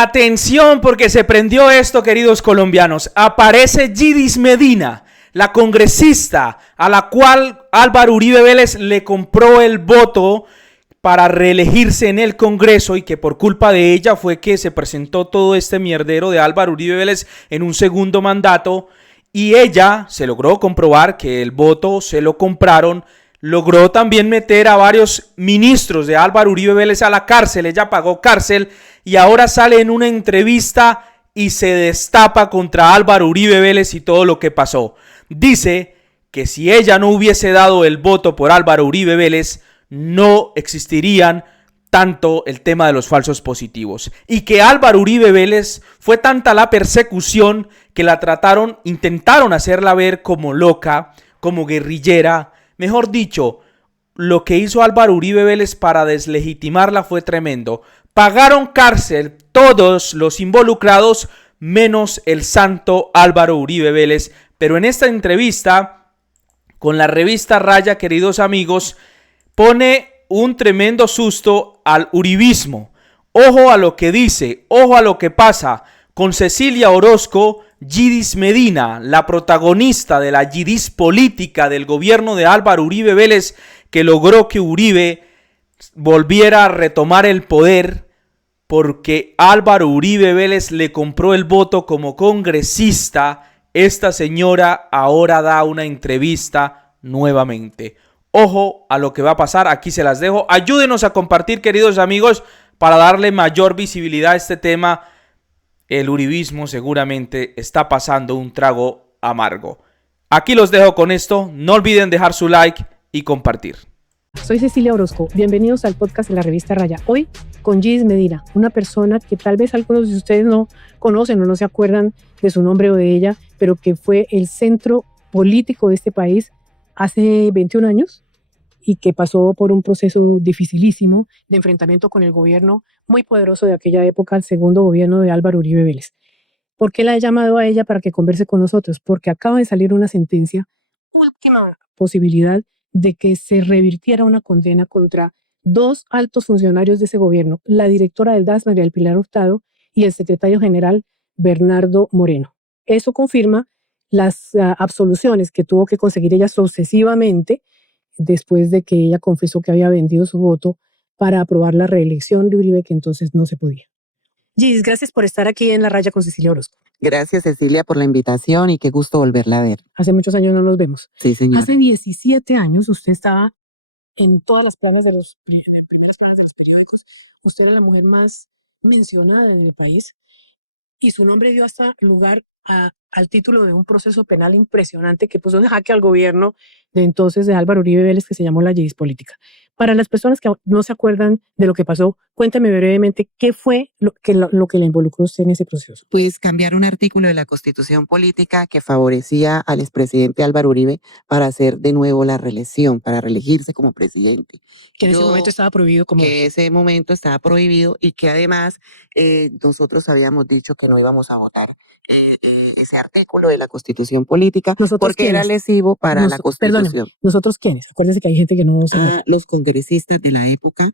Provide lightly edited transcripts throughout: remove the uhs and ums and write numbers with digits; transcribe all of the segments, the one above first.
Atención, porque se prendió esto, queridos colombianos. Aparece Yidis Medina, la congresista a la cual Álvaro Uribe Vélez le compró el voto para reelegirse en el Congreso, y que por culpa de ella fue que se presentó todo este mierdero de Álvaro Uribe Vélez en un segundo mandato. Y ella se logró comprobar que el voto se lo compraron. Logró también meter a varios ministros de Álvaro Uribe Vélez a la cárcel. Ella pagó cárcel y ahora sale en una entrevista y se destapa contra Álvaro Uribe Vélez y todo lo que pasó. Dice que si ella no hubiese dado el voto por Álvaro Uribe Vélez, no existirían tanto el tema de los falsos positivos, y que Álvaro Uribe Vélez fue tanta la persecución que la intentaron hacerla ver como loca, como guerrillera. Mejor dicho, lo que hizo Álvaro Uribe Vélez para deslegitimarla fue tremendo. Pagaron cárcel todos los involucrados, menos el santo Álvaro Uribe Vélez. Pero en esta entrevista con la revista Raya, queridos amigos, pone un tremendo susto al uribismo. Ojo a lo que dice, ojo a lo que pasa con Cecilia Orozco, Yidis Medina, la protagonista de la Yidis política del gobierno de Álvaro Uribe Vélez, que logró que Uribe volviera a retomar el poder, porque Álvaro Uribe Vélez le compró el voto como congresista. Esta señora ahora da una entrevista nuevamente. Ojo a lo que va a pasar, aquí se las dejo. Ayúdenos a compartir, queridos amigos, para darle mayor visibilidad a este tema. El uribismo seguramente está pasando un trago amargo. Aquí los dejo con esto. No olviden dejar su like y compartir. Soy Cecilia Orozco. Bienvenidos al podcast de la revista Raya. Hoy con Yidis Medina, una persona que tal vez algunos de ustedes no conocen o no se acuerdan de su nombre o de ella, pero que fue el centro político de este país hace 21 años y que pasó por un proceso dificilísimo de enfrentamiento con el gobierno muy poderoso de aquella época, el segundo gobierno de Álvaro Uribe Vélez. ¿Por qué la he llamado a ella para que converse con nosotros? Porque acaba de salir una sentencia, última posibilidad de que se revirtiera una condena contra dos altos funcionarios de ese gobierno, la directora del DAS, María del Pilar Hurtado, y el secretario general, Bernardo Moreno. Eso confirma las absoluciones que tuvo que conseguir ella sucesivamente después de que ella confesó que había vendido su voto para aprobar la reelección de Uribe, que entonces no se podía. Gis, gracias por estar aquí en La Raya con Cecilia Orozco. Gracias, Cecilia, por la invitación y qué gusto volverla a ver. Hace muchos años no nos vemos. Sí, señora. Hace 17 años usted estaba en todas las planas de los primeras planas de los periódicos. Usted era la mujer más mencionada en el país y su nombre dio hasta lugar al título de un proceso penal impresionante que puso en jaque al gobierno de entonces de Álvaro Uribe Vélez, que se llamó la Yidis política. Para las personas que no se acuerdan de lo que pasó, cuéntame brevemente qué fue lo que le involucró usted en ese proceso. Pues cambiar un artículo de la Constitución Política que favorecía al expresidente Álvaro Uribe para hacer de nuevo la reelección, para reelegirse como presidente. Que en ese momento estaba prohibido Que ese momento estaba prohibido y que además nosotros habíamos dicho que no íbamos a votar ese artículo de la Constitución Política porque era lesivo para la Constitución. Perdóneme, ¿nosotros quiénes? Acuérdense que hay gente que no sabe. Los congresistas de la época,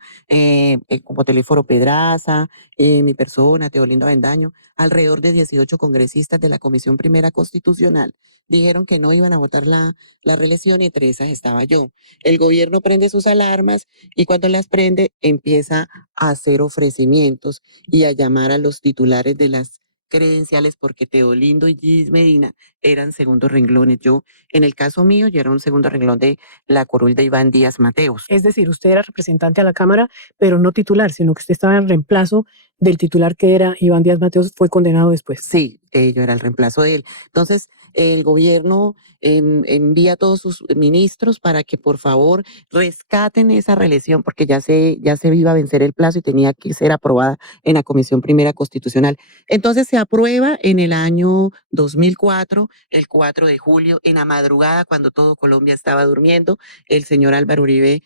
como Telésforo Pedraza, mi persona, Teolindo Avendaño, alrededor de 18 congresistas de la Comisión Primera Constitucional dijeron que no iban a votar la reelección y entre esas estaba yo. El gobierno prende sus alarmas y cuando las prende empieza a hacer ofrecimientos y a llamar a los titulares de las credenciales porque Teolindo y Yidis Medina eran segundos renglones. Yo, en el caso mío, yo era un segundo renglón de la curul de Iván Díaz Mateos. Es decir, usted era representante a la Cámara, pero no titular, sino que usted estaba en reemplazo del titular que era Iván Díaz Mateos, fue condenado después. Sí, yo era el reemplazo de él. Entonces, el gobierno envía a todos sus ministros para que por favor rescaten esa reelección porque ya se iba a vencer el plazo y tenía que ser aprobada en la Comisión Primera Constitucional. Entonces se aprueba en el año 2004, el 4 de julio, en la madrugada cuando todo Colombia estaba durmiendo, el señor Álvaro Uribe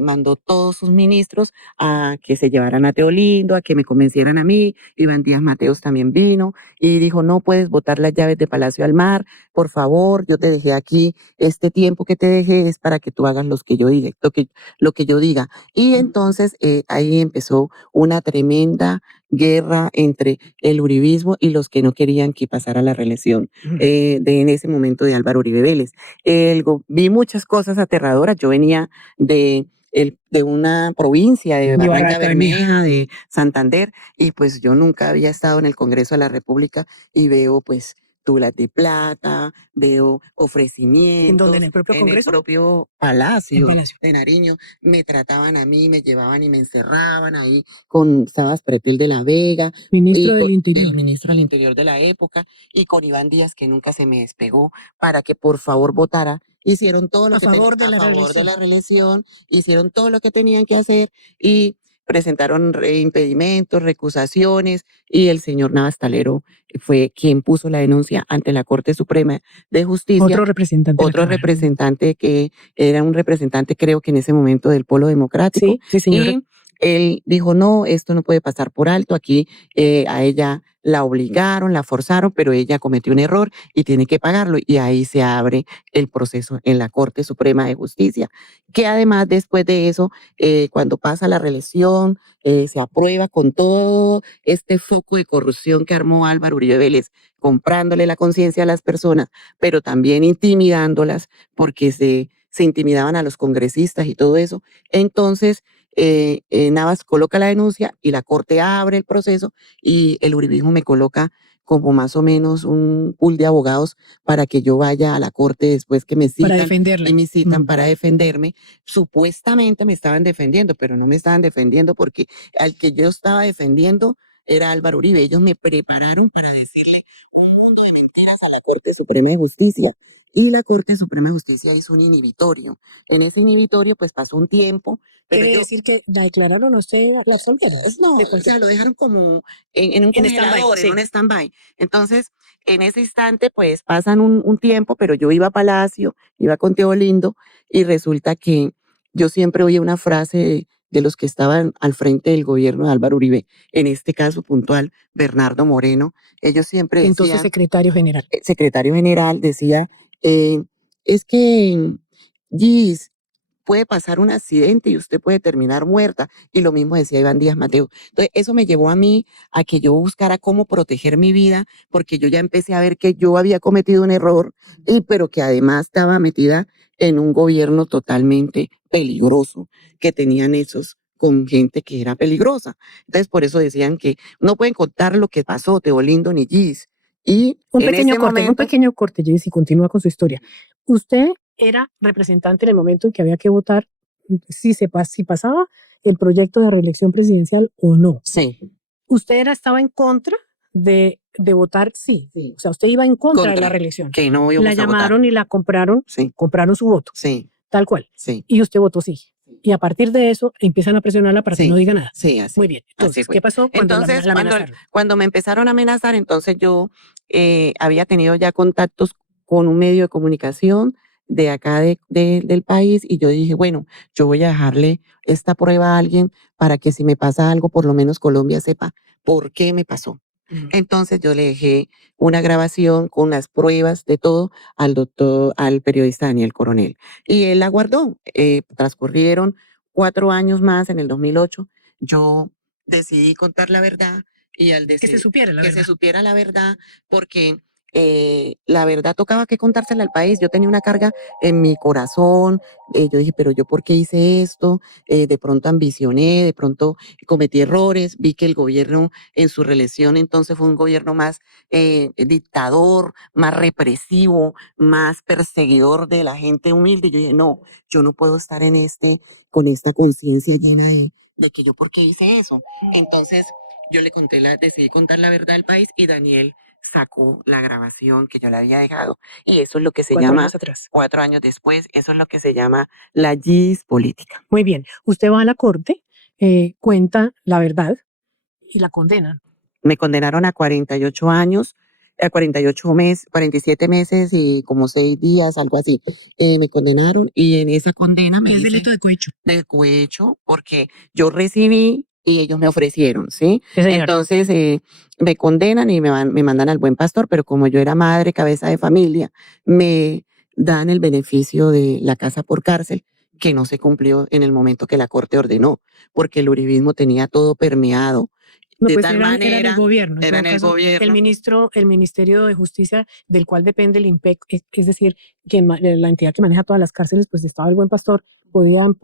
mandó todos sus ministros a que se llevaran a Teolindo, a que me convencieran a mí. Iván Díaz Mateos también vino y dijo, no puedes botar las llaves de Palacio al Mar, por favor, yo te dejé aquí, este tiempo que te dejé es para que tú hagas lo que yo diga. Y entonces ahí empezó una tremenda guerra entre el uribismo y los que no querían que pasara la reelección en ese momento de Álvaro Uribe Vélez. Vi muchas cosas aterradoras. Yo venía de una provincia de Barranca Bermeja, de Santander, y pues yo nunca había estado en el Congreso de la República y veo pues tulas de plata, veo ofrecimientos. ¿En dónde? ¿En el propio Congreso? En el propio Palacio, En Palacio de Nariño. Me trataban a mí, me llevaban y me encerraban ahí con Sabas Pretel de la Vega, ministro del el Interior. ministro del Interior de la época, y con Iván Díaz, que nunca se me despegó, para que por favor votara. Hicieron todo lo A que favor de a la favor de reelección. la reelección, hicieron todo lo que tenían que hacer y presentaron impedimentos, recusaciones, y el señor Navastalero fue quien puso la denuncia ante la Corte Suprema de Justicia. Otro representante. Otro representante que era un representante, creo que en ese momento, del Polo Democrático. Sí, sí, señor. Y él dijo, no, esto no puede pasar por alto. Aquí a ella la obligaron, la forzaron, pero ella cometió un error y tiene que pagarlo. Y ahí se abre el proceso en la Corte Suprema de Justicia, que además después de eso, cuando pasa la reelección, se aprueba con todo este foco de corrupción que armó Álvaro Uribe Vélez, comprándole la conciencia a las personas, pero también intimidándolas, porque se intimidaban a los congresistas y todo eso. Entonces, Navas coloca la denuncia y la Corte abre el proceso y el uribismo me coloca como más o menos un pool de abogados para que yo vaya a la Corte después que me citan. Para defenderla. Y me citan para defenderme. Supuestamente me estaban defendiendo, pero no me estaban defendiendo porque al que yo estaba defendiendo era Álvaro Uribe. Ellos me prepararon para decirle un mundo de mentiras a la Corte Suprema de Justicia. Y la Corte Suprema de Justicia hizo un inhibitorio. En ese inhibitorio, pues pasó un tiempo. Pero ¿Quiere decir que la declararon a usted, la absolvieron? No, o sea, lo dejaron como en un congelador, en un stand-by. Entonces, en ese instante, pues pasan un tiempo, pero yo iba a Palacio, iba con Teo Lindo, y resulta que yo siempre oía una frase de los que estaban al frente del gobierno de Álvaro Uribe, en este caso puntual, Bernardo Moreno. Ellos siempre decían, entonces secretario general. Secretario general decía, es que, Gis, puede pasar un accidente y usted puede terminar muerta. Y lo mismo decía Iván Díaz Mateo. Entonces, eso me llevó a mí a que yo buscara cómo proteger mi vida, porque yo ya empecé a ver que yo había cometido un error, pero que además estaba metida en un gobierno totalmente peligroso, que tenían esos con gente que era peligrosa. Entonces, por eso decían que no pueden contar lo que pasó, Teolindo ni Gis. Y un en pequeño ese corte, momento, un pequeño corte, Jessy, continúa con su historia. Usted era representante en el momento en que había que votar si pasaba el proyecto de reelección presidencial o no. sí, Usted estaba en contra de votar sí. Sí. O sea, usted iba en contra de la reelección. que no íbamos La a votar. llamaron y la compraron, Sí, compraron su voto, sí, tal cual. sí, Y usted votó sí. Y a partir de eso empiezan a presionarla para que Sí. no diga nada. sí, así. Muy bien. Entonces, fue. ¿qué pasó cuando Entonces, la amenazaron? cuando me empezaron a amenazar, entonces yo había tenido ya contactos con un medio de comunicación de acá del país, y yo dije, bueno, yo voy a dejarle esta prueba a alguien para que si me pasa algo, por lo menos Colombia sepa por qué me pasó. Entonces yo le dejé una grabación con las pruebas de todo al periodista Daniel Coronel. Y él la guardó. Transcurrieron 4 años más, en el 2008. Yo decidí contar la verdad, y al Que se decidir supiera la que verdad. se supiera la verdad, porque la verdad tocaba que contársela al país. Yo tenía una carga en mi corazón. Yo dije, pero yo ¿por qué hice esto? De pronto ambicioné, de pronto cometí errores. Vi que el gobierno en su reelección entonces fue un gobierno más dictador, más represivo, más perseguidor de la gente humilde. Y yo dije, no, yo no puedo estar con esta conciencia llena de que yo por qué hice eso. Entonces yo decidí contar la verdad al país, y Daniel sacó la grabación que yo le había dejado. Y eso es lo que se 4 llama, años atrás. 4 años después, eso es lo que se llama la GIS política. Muy bien. Usted va a la corte, cuenta la verdad y la condenan. Me condenaron a 48 años, a 47 meses y como 6 días, algo así. Me condenaron, y en esa condena me Es dice delito de cohecho. de cohecho, porque yo recibí y ellos me ofrecieron, ¿sí? Sí, señor. Entonces me condenan y me mandan al Buen Pastor, pero como yo era madre, cabeza de familia, me dan el beneficio de la casa por cárcel, que no se cumplió en el momento que la Corte ordenó, porque el uribismo tenía todo permeado No, de pues tal era el manera, gobierno, en era todo en el caso, gobierno. el Ministerio de Justicia, del cual depende el IMPEC, es decir, que la entidad que maneja todas las cárceles, pues estaba el Buen Pastor, podían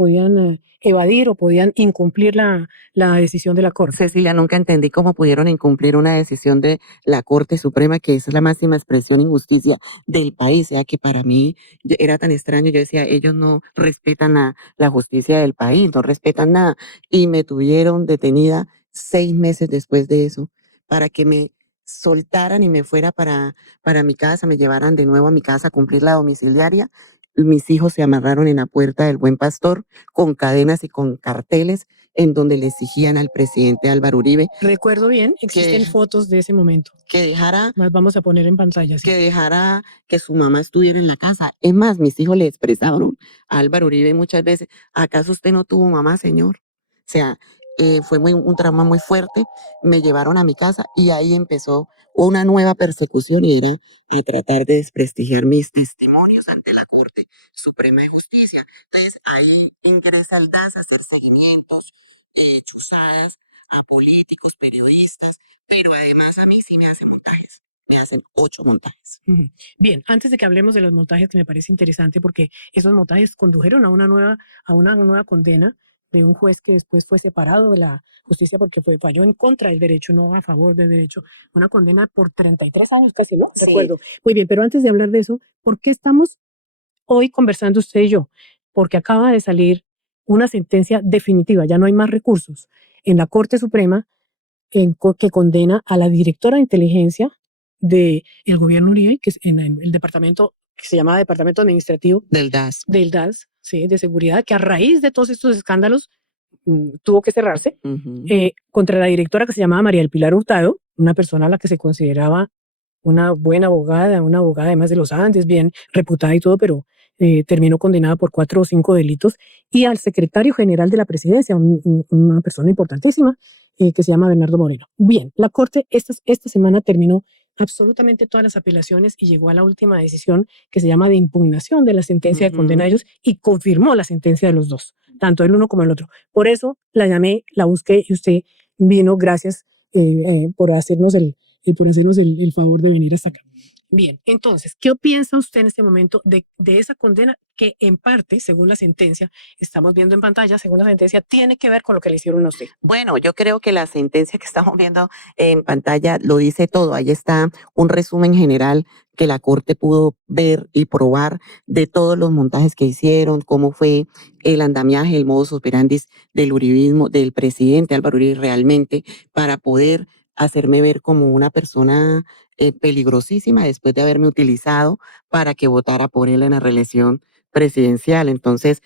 evadir o podían incumplir la decisión de la Corte. Cecilia, nunca entendí cómo pudieron incumplir una decisión de la Corte Suprema, que es la máxima expresión de injusticia del país. O sea, que para mí era tan extraño. Yo decía, ellos no respetan la justicia del país, no respetan nada. Y me tuvieron detenida 6 meses después de eso para que me soltaran y me fuera para mi casa, me llevaran de nuevo a mi casa a cumplir la domiciliaria. Mis hijos se amarraron en la puerta del Buen Pastor con cadenas y con carteles en donde le exigían al presidente Álvaro Uribe Recuerdo bien, existen fotos de ese momento. que dejara, Las vamos a poner en pantalla. Sí. que dejara que su mamá estuviera en la casa. Es más, mis hijos le expresaron a Álvaro Uribe muchas veces, ¿acaso usted no tuvo mamá, señor? O sea, fue un trauma muy fuerte. Me llevaron a mi casa y ahí empezó una nueva persecución y era a tratar de desprestigiar mis testimonios ante la Corte Suprema de Justicia. Entonces ahí ingresa el DAS a hacer seguimientos, chuzadas a políticos, periodistas, pero además a mí sí me hacen montajes. Me hacen 8 montajes. Bien, antes de que hablemos de los montajes, que me parece interesante porque esos montajes condujeron a una nueva condena de un juez que después fue separado de la justicia porque falló en contra del derecho, no a favor del derecho. Una condena por 33 años casi, ¿no? Sí. Recuerdo. Muy bien, pero antes de hablar de eso, ¿por qué estamos hoy conversando usted y yo? Porque acaba de salir una sentencia definitiva, ya no hay más recursos, en la Corte Suprema que condena a la directora de inteligencia del gobierno Uribe, que es en el departamento que se llamaba Departamento Administrativo Del DAS. del DAS, ¿sí? De seguridad, que a raíz de todos estos escándalos tuvo que cerrarse, contra la directora que se llamaba María del Pilar Hurtado, una persona a la que se consideraba una buena abogada, una abogada además de los Andes, bien reputada y todo, pero terminó condenada por 4 o 5 delitos, y al secretario general de la presidencia, una persona importantísima, que se llama Bernardo Moreno. Bien, la Corte esta semana terminó absolutamente todas las apelaciones y llegó a la última decisión que se llama de impugnación de la sentencia de condena de ellos y confirmó la sentencia de los dos, tanto el uno como el otro. Por eso la llamé, la busqué y usted vino, gracias por hacernos el favor de venir hasta acá. Bien, entonces, ¿qué piensa usted en este momento de esa condena que en parte, según la sentencia, estamos viendo en pantalla, según la sentencia, tiene que ver con lo que le hicieron a usted? Bueno, yo creo que la sentencia que estamos viendo en pantalla lo dice todo. Ahí está un resumen general que la Corte pudo ver y probar de todos los montajes que hicieron, cómo fue el andamiaje, el modus operandi del uribismo, del presidente Álvaro Uribe realmente, para poder hacerme ver como una persona peligrosísima después de haberme utilizado para que votara por él en la reelección presidencial. Entonces,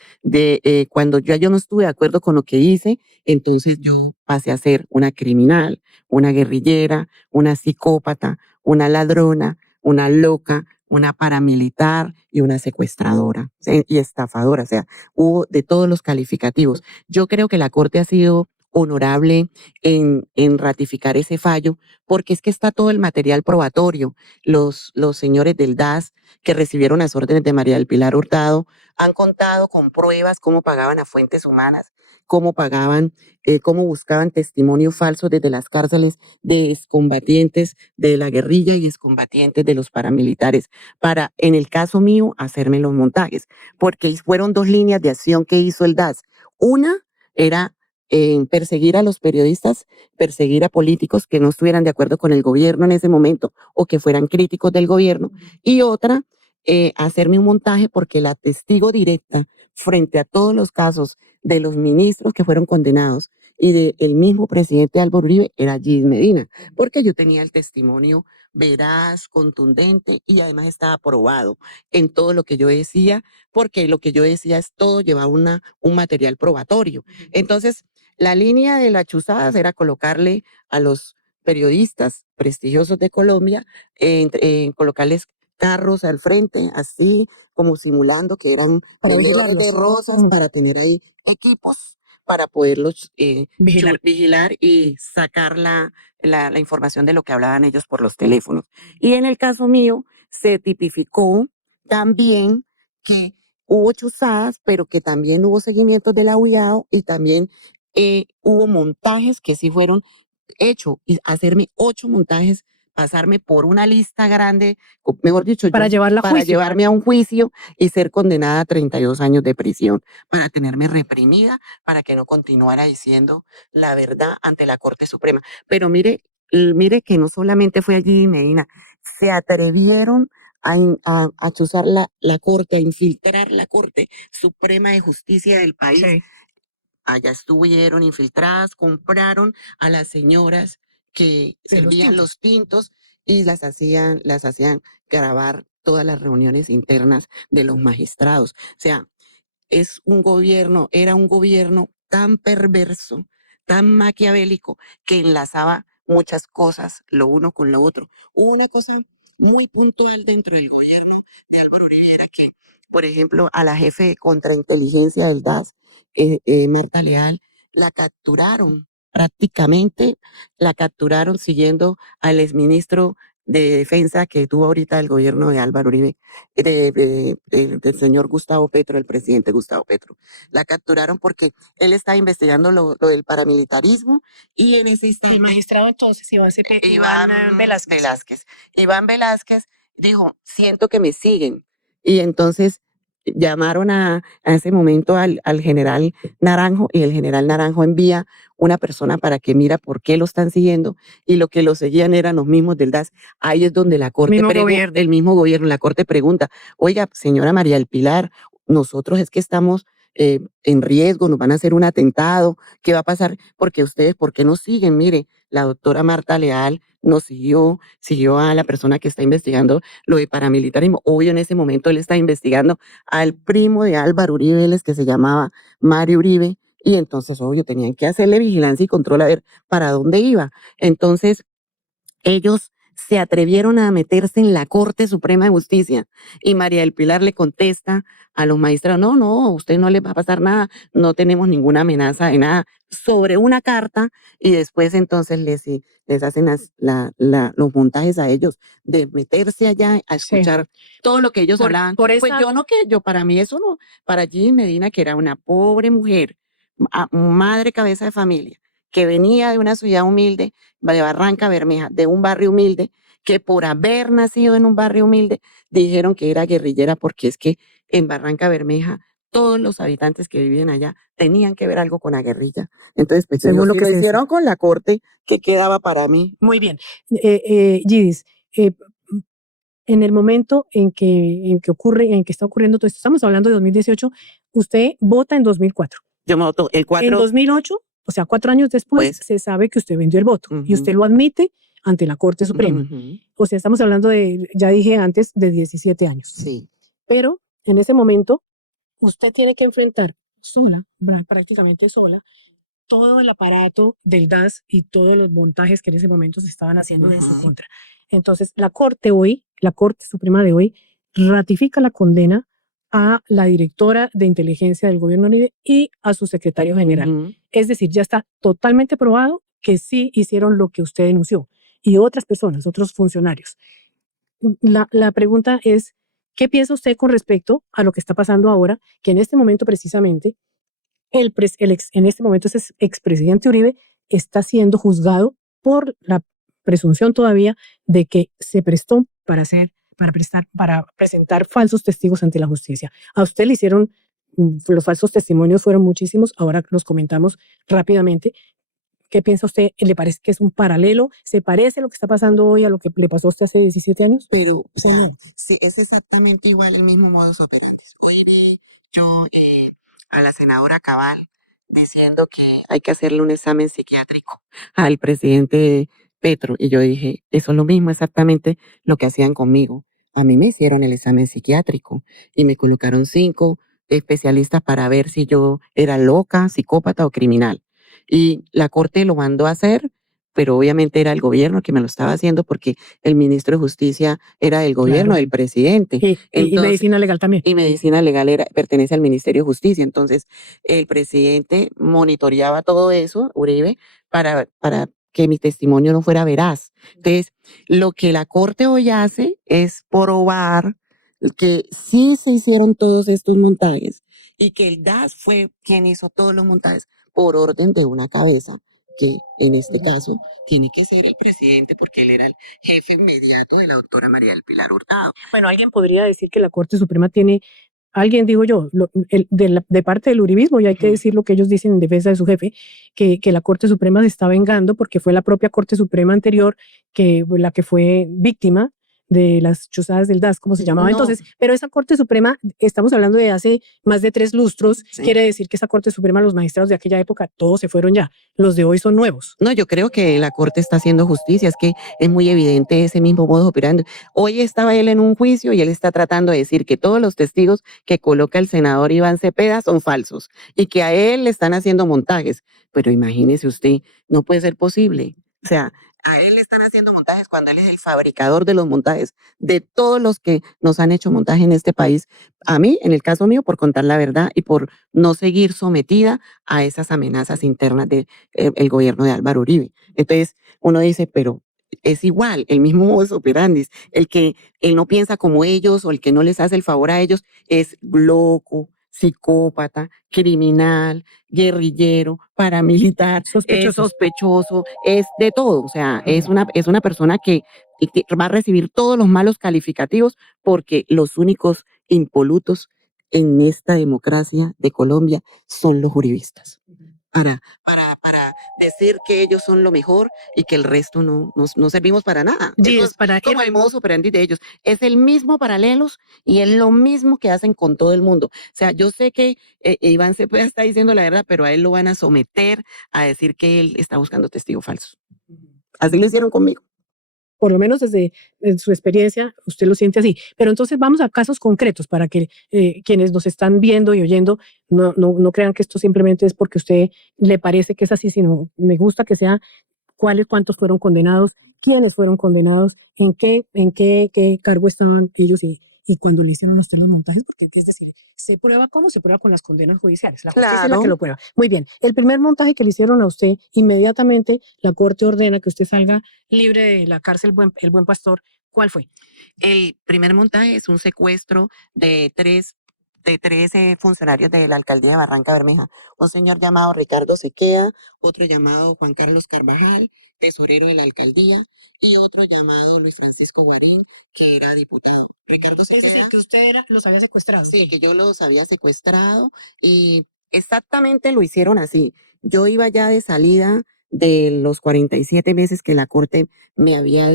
cuando yo no estuve de acuerdo con lo que hice, entonces yo pasé a ser una criminal, una guerrillera, una psicópata, una ladrona, una loca, una paramilitar y una secuestradora y estafadora. O sea, hubo de todos los calificativos. Yo creo que la Corte ha sido honorable en ratificar ese fallo, porque es que está todo el material probatorio. Los señores del DAS que recibieron las órdenes de María del Pilar Hurtado han contado con pruebas cómo pagaban a fuentes humanas, cómo pagaban, cómo buscaban testimonio falso desde las cárceles de excombatientes de la guerrilla y excombatientes de los paramilitares para, en el caso mío, hacerme los montajes, porque fueron 2 líneas de acción que hizo el DAS. Una era perseguir a los periodistas, perseguir a políticos que no estuvieran de acuerdo con el gobierno en ese momento o que fueran críticos del gobierno, y otra, hacerme un montaje porque la testigo directa frente a todos los casos de los ministros que fueron condenados y del mismo presidente Álvaro Uribe era Gis Medina, porque yo tenía el testimonio veraz, contundente y además estaba probado en todo lo que yo decía, porque lo que yo decía es todo llevaba un material probatorio. Entonces, la línea de las chuzadas era colocarle a los periodistas prestigiosos de Colombia, colocarles carros al frente, así como simulando que eran Para vendedores de vigilarlos. rosas, para tener ahí equipos para poderlos Vigilar. y sacar la información de lo que hablaban ellos por los teléfonos. Y en el caso mío, se tipificó también que hubo chuzadas, pero que también hubo seguimientos del aullado y también hubo montajes que sí fueron hecho y hacerme 8 montajes, pasarme por una lista grande, mejor dicho, Para llevarla a para juicio. llevarme a un juicio y ser condenada a 32 años de prisión, para tenerme reprimida, para que no continuara diciendo la verdad ante la Corte Suprema. Pero mire que no solamente fue allí en Medina, se atrevieron a chuzar la Corte, a infiltrar la Corte Suprema de Justicia del país. Sí. Allá estuvieron infiltradas, compraron a las señoras que De los servían tintos. los tintos y las hacían grabar todas las reuniones internas de los magistrados. O sea, era un gobierno tan perverso, tan maquiavélico, que enlazaba muchas cosas, lo uno con lo otro. Hubo una cosa muy puntual dentro del gobierno de Álvaro Uribe, era que, por ejemplo, a la jefe de contrainteligencia del DAS, Marta Leal, la capturaron prácticamente, la capturaron siguiendo al exministro de Defensa que tuvo ahorita el gobierno de Álvaro Uribe, del señor Gustavo Petro, el presidente Gustavo Petro. La capturaron porque él está investigando lo del paramilitarismo y en ese El instante magistrado entonces, Iván Velázquez. Iván Velázquez dijo, siento que me siguen. Y entonces llamaron a ese momento al general Naranjo y el general Naranjo envía una persona para que mira por qué lo están siguiendo y lo que lo seguían eran los mismos del DAS. Ahí es donde la Corte el mismo gobierno, la Corte pregunta, oiga, señora María del Pilar, nosotros es que estamos en riesgo, nos van a hacer un atentado, ¿qué va a pasar? Porque ustedes, ¿por qué nos siguen? Mire, la doctora Marta Leal nos siguió a la persona que está investigando lo de paramilitarismo. Obvio, en ese momento él está investigando al primo de Álvaro Uribe Vélez, que se llamaba Mario Uribe, y entonces, obvio, tenían que hacerle vigilancia y control a ver para dónde iba. Entonces, ellos se atrevieron a meterse en la Corte Suprema de Justicia y María del Pilar le contesta a los magistrados, no, a usted no les va a pasar nada, no tenemos ninguna amenaza de nada, sobre una carta y después entonces les hacen los montajes a ellos de meterse allá a escuchar todo lo que ellos hablaban. Pues yo para mí eso no, para Gigi Medina, que era una pobre mujer, madre cabeza de familia, que venía de una ciudad humilde, de Barranca Bermeja, de un barrio humilde, que por haber nacido en un barrio humilde dijeron que era guerrillera, porque es que en Barranca Bermeja todos los habitantes que vivían allá tenían que ver algo con la guerrilla. Entonces, pues Según ellos lo sí que lo se hicieron con la Corte, que quedaba para mí. Muy bien. Gidis, en el momento en que está ocurriendo todo esto, estamos hablando de 2018, usted vota en 2004. Yo me voto el 4. En 2008, o sea, 4 años después, se sabe que usted vendió el voto y usted lo admite ante la Corte Suprema. O sea, estamos hablando de, ya dije antes, de 17 años. Sí. Pero en ese momento, usted tiene que enfrentar sola, prácticamente sola, todo el aparato del DAS y todos los montajes que en ese momento se estaban haciendo en su contra. Entonces, la Corte Suprema de hoy, ratifica la condena a la directora de inteligencia del gobierno Uribe y a su secretario general. Es decir, ya está totalmente probado que sí hicieron lo que usted denunció y otras personas, otros funcionarios. La pregunta es, ¿qué piensa usted con respecto a lo que está pasando ahora? Que en este momento precisamente en este momento ese expresidente Uribe está siendo juzgado por la presunción todavía de que se prestó para presentar falsos testigos ante la justicia. A usted le hicieron, los falsos testimonios fueron muchísimos, ahora los comentamos rápidamente. ¿Qué piensa usted? ¿Le parece que es un paralelo? ¿Se parece lo que está pasando hoy a lo que le pasó a usted hace 17 años? Pero, o sea, sí, es exactamente igual el mismo modus operandi. Hoy vi yo a la senadora Cabal diciendo que hay que hacerle un examen psiquiátrico al presidente Petro. Y yo dije, eso es lo mismo exactamente lo que hacían conmigo. A mí me hicieron el examen psiquiátrico y me colocaron 5 especialistas para ver si yo era loca, psicópata o criminal. Y la Corte lo mandó a hacer, pero obviamente era el gobierno que me lo estaba haciendo porque el ministro de Justicia era del gobierno, del presidente. Y medicina legal también. Y medicina legal pertenece al Ministerio de Justicia. Entonces, el presidente monitoreaba todo eso, Uribe, para que mi testimonio no fuera veraz. Entonces, lo que la Corte hoy hace es probar que sí se hicieron todos estos montajes y que el DAS fue quien hizo todos los montajes por orden de una cabeza, que en este caso tiene que ser el presidente porque él era el jefe inmediato de la doctora María del Pilar Hurtado. Bueno, alguien podría decir que la Corte Suprema tiene, alguien digo yo, de parte del uribismo, y hay que decir lo que ellos dicen en defensa de su jefe, que la Corte Suprema se está vengando porque fue la propia Corte Suprema anterior la que fue víctima de las chuzadas del DAS, como se llamaba No. entonces, pero esa Corte Suprema, estamos hablando de hace más de 3 lustros, Sí. quiere decir que esa Corte Suprema, los magistrados de aquella época, todos se fueron ya, los de hoy son nuevos. No, yo creo que la Corte está haciendo justicia, es que es muy evidente ese mismo modo operando. Hoy estaba él en un juicio y él está tratando de decir que todos los testigos que coloca el senador Iván Cepeda son falsos y que a él le están haciendo montajes. Pero imagínese usted, no puede ser posible. O sea, a él le están haciendo montajes cuando él es el fabricador de los montajes, de todos los que nos han hecho montaje en este país. A mí, en el caso mío, por contar la verdad y por no seguir sometida a esas amenazas internas del el gobierno de Álvaro Uribe. Entonces, uno dice, pero es igual, el mismo modus operandi. El que él no piensa como ellos o el que no les hace el favor a ellos es loco, psicópata, criminal, guerrillero, paramilitar, es sospechoso, es de todo. O sea, es una persona que va a recibir todos los malos calificativos porque los únicos impolutos en esta democracia de Colombia son los uribistas. Para decir que ellos son lo mejor y que el resto no servimos para nada. Sí, Eso es es para como el modus operandi de ellos. Es el mismo paralelos y es lo mismo que hacen con todo el mundo. O sea, yo sé que Iván Cepeda está diciendo la verdad, pero a él lo van a someter a decir que él está buscando testigos falsos. Así lo hicieron conmigo. Por lo menos desde su experiencia, usted lo siente así. Pero entonces vamos a casos concretos para que quienes nos están viendo y oyendo no crean que esto simplemente es porque a usted le parece que es así, sino me gusta que sea cuántos fueron condenados, quiénes fueron condenados, qué cargo estaban ellos y cuando le hicieron a usted los montajes, porque es decir, se prueba cómo se prueba con las condenas judiciales. La justicia es la Claro. que lo prueba. Muy bien. El primer montaje que le hicieron a usted, inmediatamente la corte ordena que usted salga libre de la cárcel El Buen Pastor. ¿Cuál fue? El primer montaje es un secuestro de tres funcionarios de la alcaldía de Barranca Bermeja. Un señor llamado Ricardo Sequea, otro llamado Juan Carlos Carvajal, tesorero de la alcaldía, y otro llamado Luis Francisco Guarín, que era diputado. Ricardo Es decir, Sequea, que usted los había secuestrado. sí, que yo los había secuestrado y exactamente lo hicieron así. Yo iba ya de salida de los 47 meses que la corte me había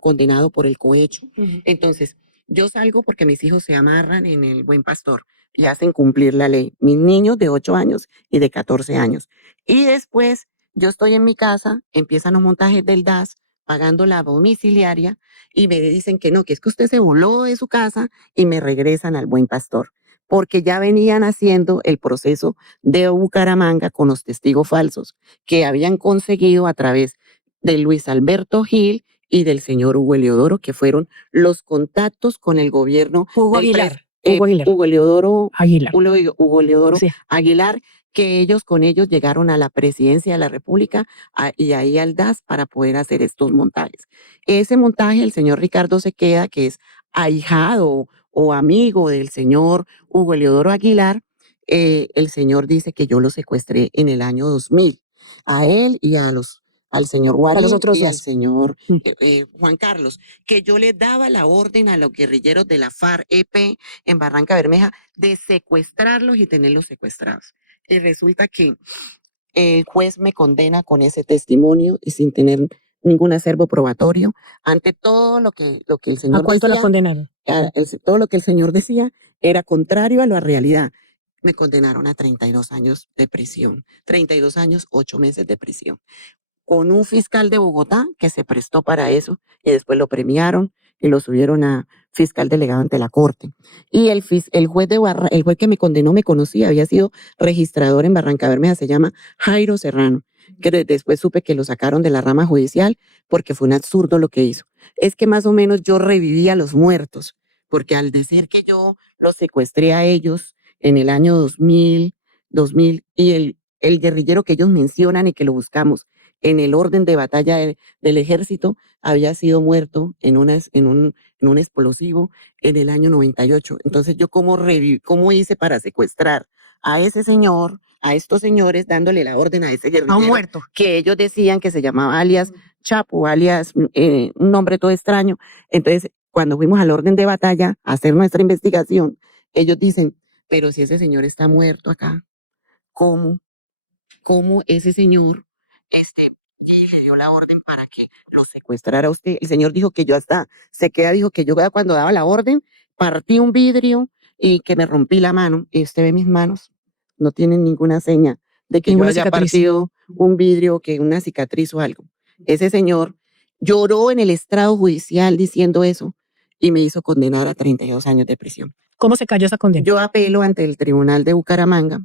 condenado por el cohecho. Entonces, yo salgo porque mis hijos se amarran en el Buen Pastor y hacen cumplir la ley. Mis niños de 8 años y de 14 años. Y después yo estoy en mi casa, empiezan los montajes del DAS, pagando la domiciliaria y me dicen que no, que es que usted se voló de su casa y me regresan al Buen Pastor. Porque ya venían haciendo el proceso de Bucaramanga con los testigos falsos que habían conseguido a través de Luis Alberto Gil y del señor Hugo Eleodoro, que fueron los contactos con el gobierno. Hugo del Aguilar. Hugo Eleodoro Aguilar. Hugo Eleodoro Sí. Aguilar, que con ellos llegaron a la presidencia de la República y ahí al DAS para poder hacer estos montajes. Ese montaje, el señor Ricardo Sequeda, que es ahijado o amigo del señor Hugo Eleodoro Aguilar, el señor dice que yo lo secuestré en el año 2000, a él y al señor Guarín los otros y al dos. señor Juan Carlos, que yo le daba la orden a los guerrilleros de la FARC-EP en Barranca Bermeja de secuestrarlos y tenerlos secuestrados. Y resulta que el juez me condena con ese testimonio y sin tener ningún acervo probatorio ante todo lo que el señor ¿A cuánto la decía. condenaron? Todo lo que el señor decía era contrario a la realidad. Me condenaron a 32 años de prisión, 32 años, 8 meses de prisión, con un fiscal de Bogotá que se prestó para eso y después lo premiaron y lo subieron a fiscal delegado ante la corte. Y el juez que me condenó me conocía, había sido registrador en Barranca Bermeja, se llama Jairo Serrano, que después supe que lo sacaron de la rama judicial porque fue un absurdo lo que hizo. Es que más o menos yo reviví a los muertos, porque al decir que yo los secuestré a ellos en el año 2000 y el guerrillero que ellos mencionan y que lo buscamos en el orden de batalla del ejército había sido muerto en un explosivo en el año 98. Entonces yo cómo hice para secuestrar a ese señor, a estos señores dándole la orden a ese A un guerrillero muerto. que ellos decían que se llamaba alias Chapo, alias un nombre todo extraño. Entonces, cuando fuimos al orden de batalla a hacer nuestra investigación, ellos dicen, pero si ese señor está muerto acá, ¿cómo? ¿Cómo ese señor, y le dio la orden para que lo secuestrara a usted? El señor dijo que yo hasta, se queda, dijo que yo cuando daba la orden, partí un vidrio y que me rompí la mano. Y usted ve mis manos, no tienen ninguna seña de que yo Ninguna haya cicatriz. partido un vidrio, que una cicatriz o algo. Ese señor lloró en el estrado judicial diciendo eso y me hizo condenar a 32 años de prisión. ¿Cómo se cayó esa condena? Yo apelo ante el tribunal de Bucaramanga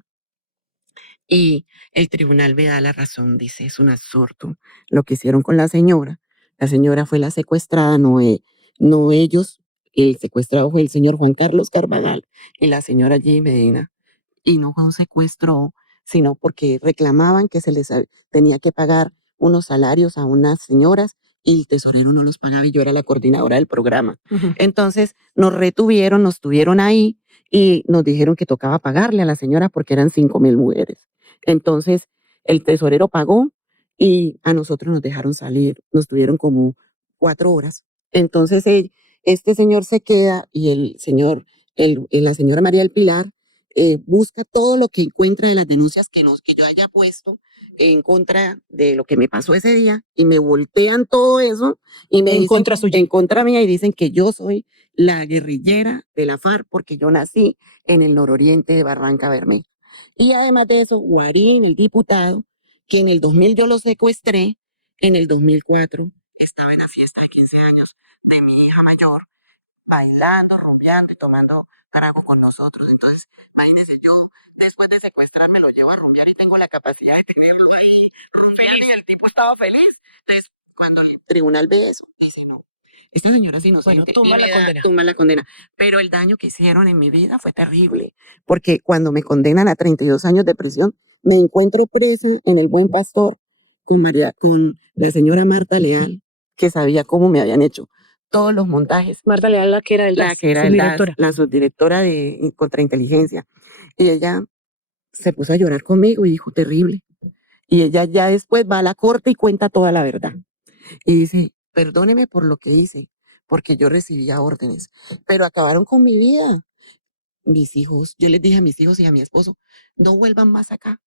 y el tribunal me da la razón, dice, es un absurdo lo que hicieron con la señora. La señora fue la secuestrada, no ellos. El secuestrado fue el señor Juan Carlos Carvajal y la señora G. Medina. Y no fue un secuestro, sino porque reclamaban que se les tenía que pagar unos salarios a unas señoras y el tesorero no los pagaba y yo era la coordinadora del programa. Entonces nos retuvieron, nos tuvieron ahí y nos dijeron que tocaba pagarle a la señora porque eran 5.000 mujeres. Entonces el tesorero pagó y a nosotros nos dejaron salir, nos tuvieron como 4 horas. Entonces este señor se queda y la señora María del Pilar busca todo lo que encuentra de las denuncias que yo haya puesto en contra de lo que me pasó ese día y me voltean todo eso y me En dicen contra suya. en contra mía y dicen que yo soy la guerrillera de la FARC porque yo nací en el nororiente de Barranca Bermeja. Y además de eso, Guarín, el diputado, que en el 2000 yo lo secuestré, en el 2004 estaba en la fiesta de 15 años de mi hija mayor, bailando, rumbeando y tomando trago con nosotros. Entonces, imagínense, yo después de secuestrarme lo llevo a rumbear y tengo la capacidad de tenerlo ahí rumbeando y el tipo estaba feliz. Entonces, cuando el tribunal ve eso, dice no. Esta señora es inocente. tumba y la me condena. tumba la condena. Pero el daño que hicieron en mi vida fue terrible. Porque cuando me condenan a 32 años de prisión, me encuentro presa en el Buen Pastor con la señora Marta Leal, que sabía cómo me habían hecho todos los montajes. Marta Leal, la que era el La DAS, que era el DAS, subdirectora. la subdirectora de contrainteligencia. Y ella se puso a llorar conmigo y dijo, terrible. Y ella ya después va a la corte y cuenta toda la verdad. Y dice, perdóneme por lo que hice, porque yo recibía órdenes, pero acabaron con mi vida. Mis hijos, yo les dije a mis hijos y a mi esposo, no vuelvan más acá.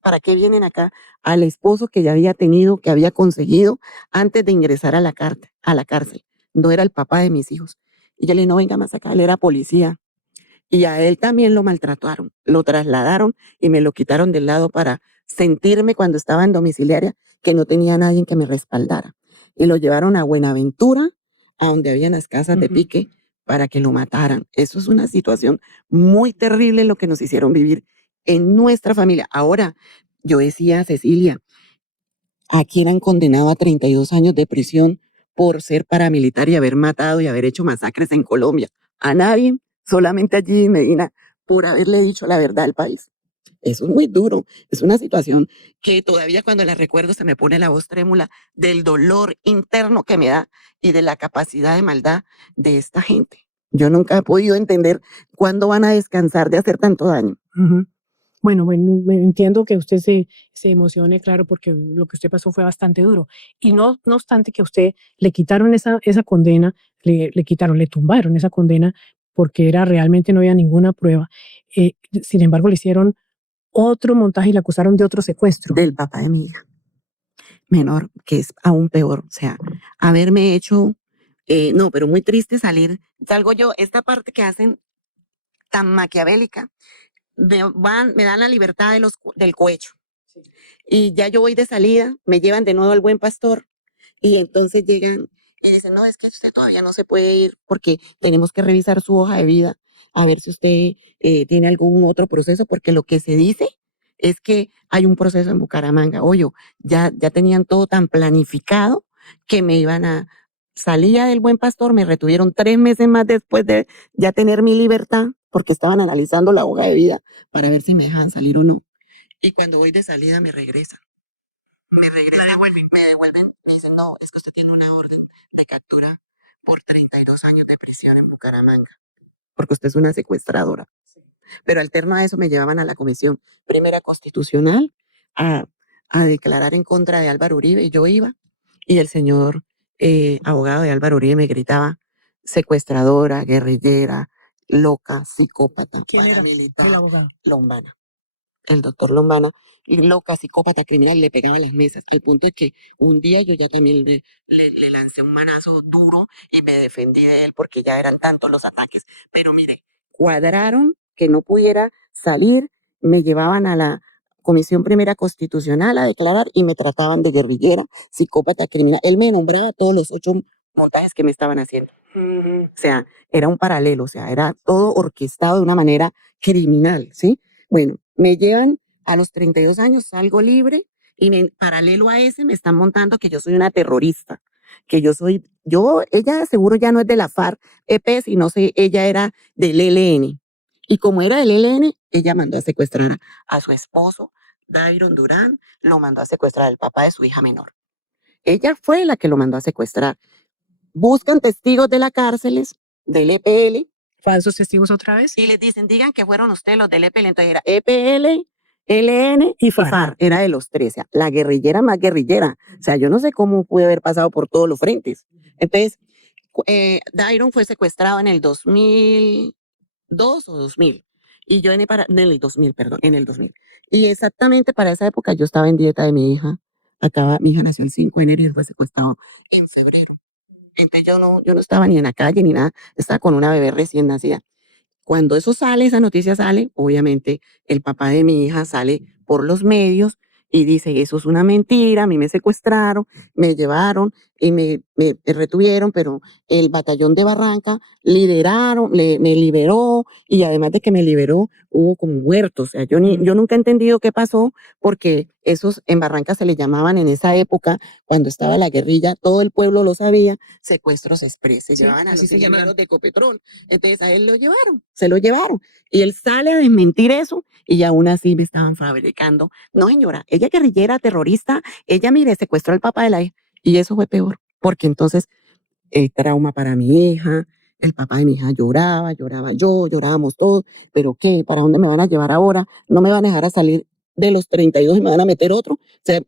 ¿Para qué vienen acá? Al esposo que ya había tenido, que había conseguido antes de ingresar a la cárcel. No era el papá de mis hijos. Y yo le dije, no venga más acá, él era policía. Y a él también lo maltrataron, lo trasladaron y me lo quitaron del lado para sentirme cuando estaba en domiciliaria que no tenía nadie que me respaldara. Y lo llevaron a Buenaventura, a donde habían las casas de pique, para que lo mataran. Eso es una situación muy terrible lo que nos hicieron vivir en nuestra familia. Ahora, yo decía, Cecilia, ¿a quién han condenado a 32 años de prisión por ser paramilitar y haber matado y haber hecho masacres en Colombia? A nadie, solamente allí en Medina, por haberle dicho la verdad al país. Eso es muy duro, es una situación que todavía cuando la recuerdo se me pone la voz trémula del dolor interno que me da y de la capacidad de maldad de esta gente. Yo nunca he podido entender cuándo van a descansar de hacer tanto daño. Bueno, entiendo que usted se emocione, claro, porque lo que usted pasó fue bastante duro. Y no obstante que a usted le quitaron esa condena, le tumbaron esa condena porque realmente no había ninguna prueba. Sin embargo, le hicieron otro montaje y le acusaron de otro secuestro. Del papá de mi hija menor, que es aún peor. O sea, haberme hecho, no, pero muy triste salgo yo, esta parte que hacen tan maquiavélica, me dan la libertad del cohecho. Y ya yo voy de salida, me llevan de nuevo al Buen Pastor y entonces llegan y dicen, no, es que usted todavía no se puede ir porque tenemos que revisar su hoja de vida a ver si usted tiene algún otro proceso, porque lo que se dice es que hay un proceso en Bucaramanga. Oye, ya tenían todo tan planificado que me iban a... Salía del Buen Pastor, me retuvieron 3 meses más después de ya tener mi libertad, porque estaban analizando la hoja de vida para ver si me dejaban salir o no. Y cuando voy de salida me regresan. Me devuelven, me dicen, no, es que usted tiene una orden de captura por 32 años de prisión en Bucaramanga, porque usted es una secuestradora. pero alterno a eso me llevaban a la Comisión Primera Constitucional a, a declarar en contra de Álvaro Uribe, y yo iba, y el señor abogado de Álvaro Uribe me gritaba secuestradora, guerrillera, loca, psicópata, ¿Quién era el paramilitar, abogado? Lombana, el doctor Lombana, y loca, psicópata, criminal, le pegaba a las mesas, al punto de que un día yo ya también le lancé un manazo duro y me defendí de él porque ya eran tantos los ataques. Pero mire, cuadraron que no pudiera salir, me llevaban a la Comisión Primera Constitucional a declarar y me trataban de guerrillera, psicópata, criminal. Él me nombraba todos los 8 montajes que me estaban haciendo. O sea, era un paralelo, o sea, era todo orquestado de una manera criminal, ¿sí? Bueno, me llevan a los 32 años, salgo libre y paralelo a ese me están montando que yo soy una terrorista, que ella seguro ya no es de la FARC-EP, sino ella era del ELN. Y como era del ELN, ella mandó a secuestrar a su esposo, Dairon Durán, lo mandó a secuestrar al papá de su hija menor. Ella fue la que lo mandó a secuestrar. Buscan testigos de las cárceles, del EPL, ¿Falsos testigos otra vez? y les dicen, digan que fueron ustedes los del EPL. Entonces era EPL, LN y FARC. Era de los tres. O sea, la guerrillera más guerrillera. O sea, yo no sé cómo pude haber pasado por todos los frentes. Entonces, Dairon fue secuestrado en el 2002 o 2000. Y yo en el 2000, perdón, en el 2000. Y exactamente para esa época yo estaba en dieta de mi hija. Mi hija nació el 5 de enero y él fue secuestrado en febrero. Entonces yo no estaba ni en la calle ni nada. Estaba con una bebé recién nacida. Cuando eso sale, esa noticia sale, obviamente el papá de mi hija sale por los medios y dice, eso es una mentira, a mí me secuestraron, me llevaron y me retuvieron, pero el batallón de Barranca me liberó, y además de que me liberó, hubo como muertos. O sea, yo nunca he entendido qué pasó, porque esos en Barranca se le llamaban en esa época, cuando estaba la guerrilla, todo el pueblo lo sabía, secuestros express. Se llevaban a los ingenieros de Ecopetrol. Entonces a él se lo llevaron. Y él sale a desmentir eso, y aún así me estaban fabricando. No, señora, ella guerrillera, terrorista, ella, mire, secuestró al papá de la hija. Y eso fue peor, porque entonces el trauma para mi hija, el papá de mi hija lloraba yo, llorábamos todos. ¿Pero qué? ¿Para dónde me van a llevar ahora? No me van a dejar a salir de los 32 y me van a meter otro. O sea,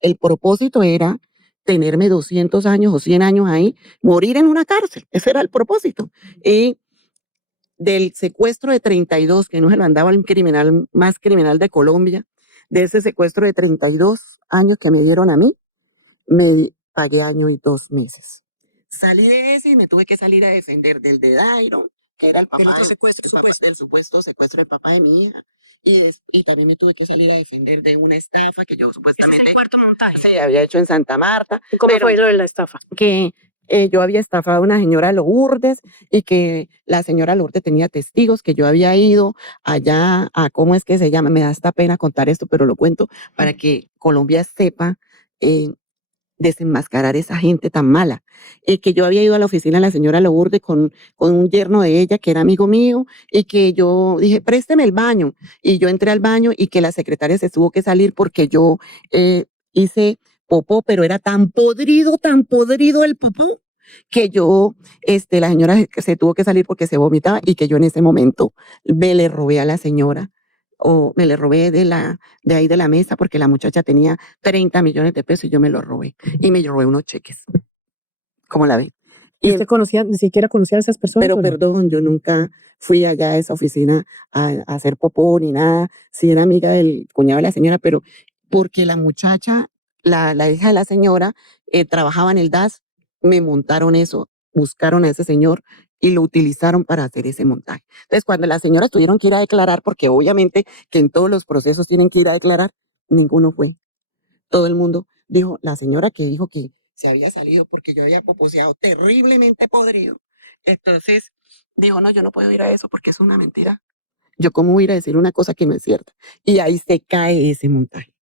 el propósito era tenerme 200 años o 100 años ahí, morir en una cárcel. Ese era el propósito. Y del secuestro de 32, que no se lo andaba el criminal más criminal de Colombia, de ese secuestro de 32 años que me dieron a mí, me pagué año y 2 meses. Salí de ese y me tuve que salir a defender del de Dairon, que era el papá del supuesto secuestro del papá de mi hija. Y también me tuve que salir a defender de una estafa que yo supuestamente había hecho en Santa Marta. ¿Cómo fue lo de la estafa? Que yo había estafado a una señora Lourdes, y que la señora Lourdes tenía testigos, que yo había ido allá a, ¿cómo es que se llama? Me da esta pena contar esto, pero lo cuento para que Colombia sepa desenmascarar esa gente tan mala. Que yo había ido a la oficina de la señora Lourdes con un yerno de ella que era amigo mío, y que yo dije, présteme el baño. Y yo entré al baño y que la secretaria se tuvo que salir porque yo hice popó, pero era tan podrido el popó, que la señora se tuvo que salir porque se vomitaba, y que yo en ese momento me le robé a la señora, o me le robé de ahí de la mesa, porque la muchacha tenía 30 millones de pesos y yo me los robé. Y me robé unos cheques. ¿Cómo la ve? ¿Y usted ni siquiera conocía a esas personas? Pero perdón, yo nunca fui allá a esa oficina a hacer popó ni nada. Sí era amiga del cuñado de la señora, pero porque la muchacha, la hija de la señora, trabajaba en el DAS, me montaron eso, buscaron a ese señor y lo utilizaron para hacer ese montaje. Entonces, cuando las señoras tuvieron que ir a declarar, porque obviamente que en todos los procesos tienen que ir a declarar, ninguno fue. Todo el mundo dijo, la señora que dijo que se había salido porque yo había poposeado terriblemente podrido. Entonces, dijo, no, yo no puedo ir a eso porque es una mentira. Yo cómo voy a ir a decir una cosa que no es cierta. Y ahí se cae ese montaje.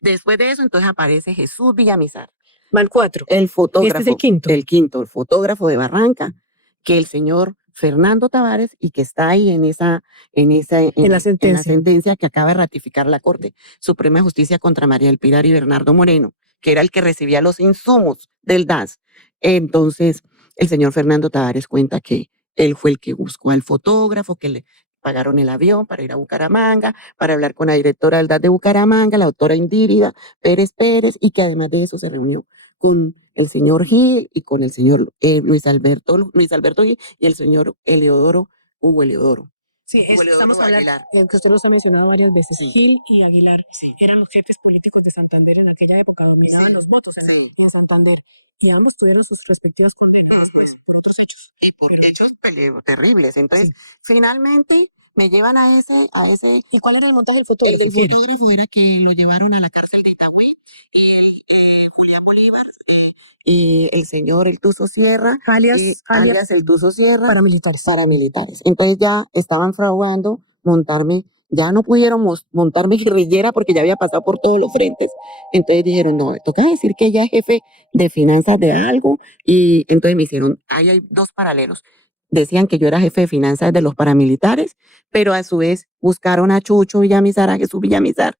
Después de eso, entonces aparece Jesús Villamizar. Van 4. El fotógrafo. ¿Y este es el quinto? El quinto, el fotógrafo de Barranca, que el señor Fernando Tavares, y que está ahí en la sentencia que acaba de ratificar la Corte Suprema de Justicia contra María del Pilar y Bernardo Moreno, que era el que recibía los insumos del DAS. Entonces, el señor Fernando Tavares cuenta que Él fue el que buscó al fotógrafo, que le pagaron el avión para ir a Bucaramanga, para hablar con la directora del DAS de Bucaramanga, la doctora Indírida Pérez Pérez, y que además de eso se reunió con el señor Gil y con el señor Luis Alberto Gil y el señor Hugo Eleodoro. Sí, Hugo estamos Eleodoro hablando, Aguilar. que usted los ha mencionado varias veces, Sí, Gil y Aguilar sí, eran los jefes políticos de Santander en aquella época, dominaban sí, los votos sí. en Santander, y ambos tuvieron sus respectivos condenados, pues, por otros hechos. Y por hechos terribles. Entonces, Sí. finalmente me llevan a ese. ¿Y cuál era el montaje del El fotógrafo? del ¿Quién? fotógrafo era que lo llevaron a la cárcel de Itagüí y Julián Bolívar y el señor El Tuzo Sierra, alias El Tuzo Sierra, Paramilitares. paramilitares. Entonces ya estaban fraguando montarme, ya no pudieron montarme guerrillera porque ya había pasado por todos los frentes. Entonces dijeron, no, toca decir que ella es jefe de finanzas de algo. Y entonces me hicieron, ahí hay dos paralelos. Decían que yo era jefe de finanzas de los paramilitares, pero a su vez buscaron a Chucho Villamizar, a Jesús Villamizar,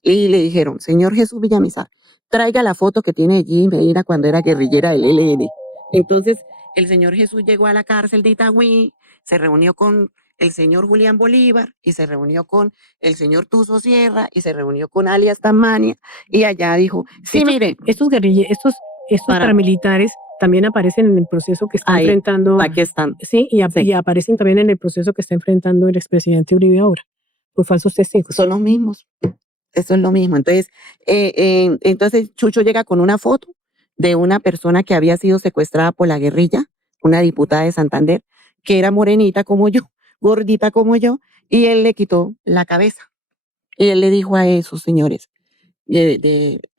y le dijeron, señor Jesús Villamizar, traiga la foto que tiene allí Medina cuando era guerrillera del ELN. Entonces, el señor Jesús llegó a la cárcel de Itagüí, se reunió con el señor Julián Bolívar y se reunió con el señor Tuzo Sierra y se reunió con alias Tamania y allá dijo, sí, mire, Estos para paramilitares también aparecen en el proceso que está ahí, enfrentando, aquí están. sí, y Sí. aparecen también en el proceso que está enfrentando el expresidente Uribe ahora, por falsos testigos. Son los mismos. Eso es lo mismo. Entonces Chucho llega con una foto de una persona que había sido secuestrada por la guerrilla, una diputada de Santander, que era morenita como yo, gordita como yo, y él le quitó la cabeza. Y él le dijo a esos señores,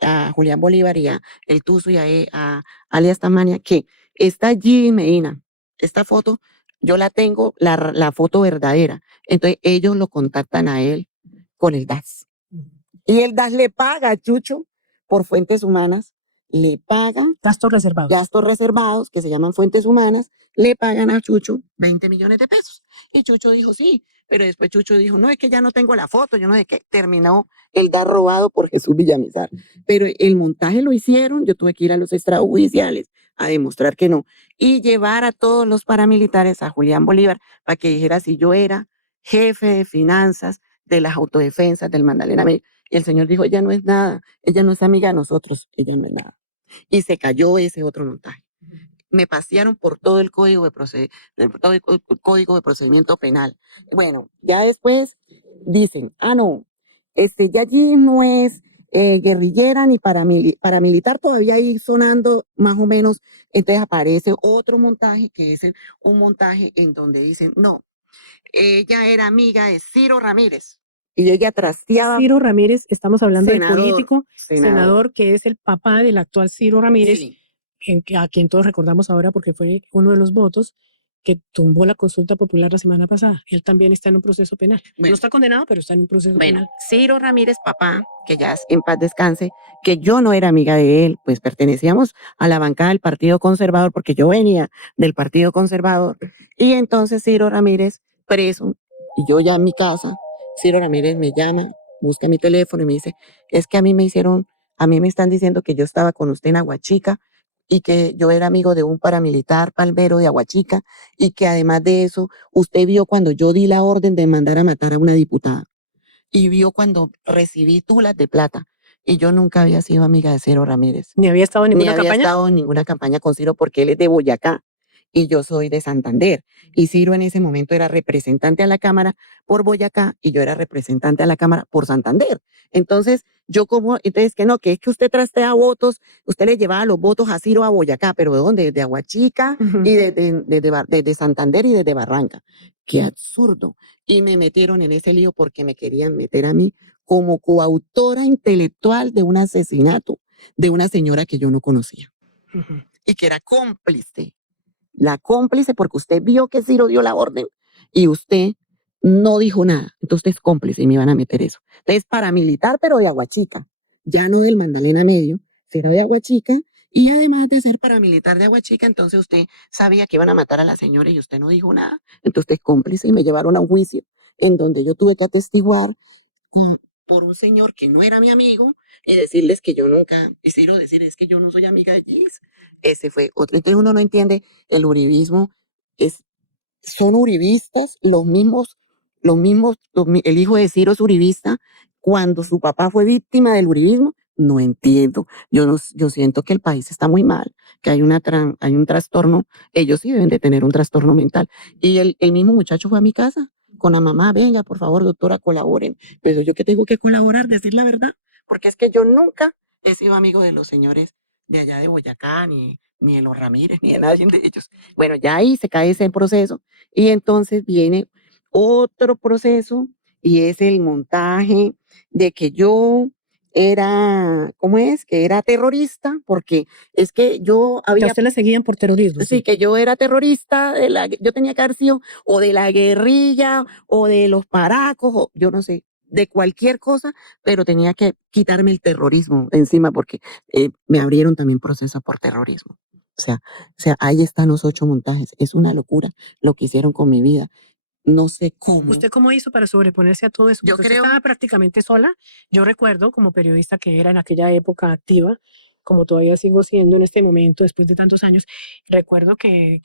a Julián Bolívar y a El Tuzo y a alias Tamania, que está allí Medina, esta foto, yo la tengo, la foto verdadera. Entonces ellos lo contactan a él con el DAS. Y el DAS le paga a Chucho por fuentes humanas, le paga gastos reservados, que se llaman fuentes humanas, le pagan a Chucho 20 millones de pesos. Y Chucho dijo, sí, pero después Chucho dijo, no, es que ya no tengo la foto, yo no sé qué, terminó el DAS robado por Jesús Villamizar. Pero el montaje lo hicieron, yo tuve que ir a los extrajudiciales a demostrar que no, y llevar a todos los paramilitares a Julián Bolívar para que dijera si yo era jefe de finanzas de las autodefensas del Magdalena Medio. Y el señor dijo, ella no es nada, ella no es amiga de nosotros, ella no es nada. Y se cayó ese otro montaje. Me pasearon por todo el código de procedimiento penal. Bueno, ya después dicen, no, ya allí no es guerrillera ni paramilitar, todavía ahí sonando más o menos. Entonces aparece otro montaje que es un montaje en donde dicen, no, ella era amiga de Ciro Ramírez. Y ella trasteaba. Ciro Ramírez, estamos hablando del Senador, político, senador. senador que es el papá del actual Ciro Ramírez, Sí. a quien todos recordamos ahora porque fue uno de los votos que tumbó la consulta popular la semana pasada. Él también está en un proceso penal. Bueno. No está condenado, pero está en un proceso Bueno, penal. Ciro Ramírez, papá, que ya en paz descanse, que yo no era amiga de él, pues pertenecíamos a la bancada del Partido Conservador, porque yo venía del Partido Conservador. Y entonces Ciro Ramírez, preso, y yo ya en mi casa, Ciro Ramírez me llama, busca mi teléfono y me dice, es que a mí me están diciendo que yo estaba con usted en Aguachica y que yo era amigo de un paramilitar palmero de Aguachica y que además de eso, usted vio cuando yo di la orden de mandar a matar a una diputada y vio cuando recibí tulas de plata. Y yo nunca había sido amiga de Ciro Ramírez. ¿Ni había estado en Ni ninguna había campaña? estado en ninguna campaña con Ciro porque él es de Boyacá y yo soy de Santander. Y Ciro en ese momento era representante a la Cámara por Boyacá y yo era representante a la Cámara por Santander. Entonces, entonces que no, que es que usted trastea votos, usted le llevaba los votos a Ciro a Boyacá, pero ¿de dónde? De Aguachica y de Santander y desde Barranca. Qué absurdo. Y me metieron en ese lío porque me querían meter a mí como coautora intelectual de un asesinato de una señora que yo no conocía y que era cómplice. La cómplice porque usted vio que Ciro dio la orden y usted no dijo nada. Entonces usted es cómplice y me iban a meter eso. Entonces paramilitar, pero de Aguachica, ya no del Magdalena Medio, sino de Aguachica. Y además de ser paramilitar de Aguachica, entonces usted sabía que iban a matar a la señora y usted no dijo nada. Entonces usted es cómplice y me llevaron a un juicio en donde yo tuve que atestiguar por un señor que no era mi amigo y decirles que yo nunca, y Ciro decir es que yo no soy amiga de Gis. Ese fue otro. Entonces uno no entiende, el uribismo es son uribistas, el hijo de Ciro es uribista, cuando su papá fue víctima del uribismo, no entiendo. Yo siento que el país está muy mal, que hay un trastorno, ellos sí deben de tener un trastorno mental. Y el mismo muchacho fue a mi casa con la mamá, venga, por favor, doctora, colaboren. Pero yo que tengo que colaborar, decir la verdad, porque es que yo nunca he sido amigo de los señores de allá de Boyacá, ni de los Ramírez, ni de nadie de ellos. Bueno, ya ahí se cae ese proceso y entonces viene otro proceso y es el montaje de que yo era, ¿cómo es? Que era terrorista, porque es que yo Que a había, usted le seguían por terrorismo. sí, que yo era terrorista, yo tenía que haber sido o de la guerrilla o de los paracos, o yo no sé, de cualquier cosa, pero tenía que quitarme el terrorismo encima porque me abrieron también proceso por terrorismo. O sea, ahí están los 8 montajes. Es una locura lo que hicieron con mi vida. No sé cómo. ¿Usted cómo hizo para sobreponerse a todo eso? Yo Porque usted creo, estaba prácticamente sola. Yo recuerdo, como periodista que era en aquella época activa, como todavía sigo siendo en este momento, después de tantos años, recuerdo que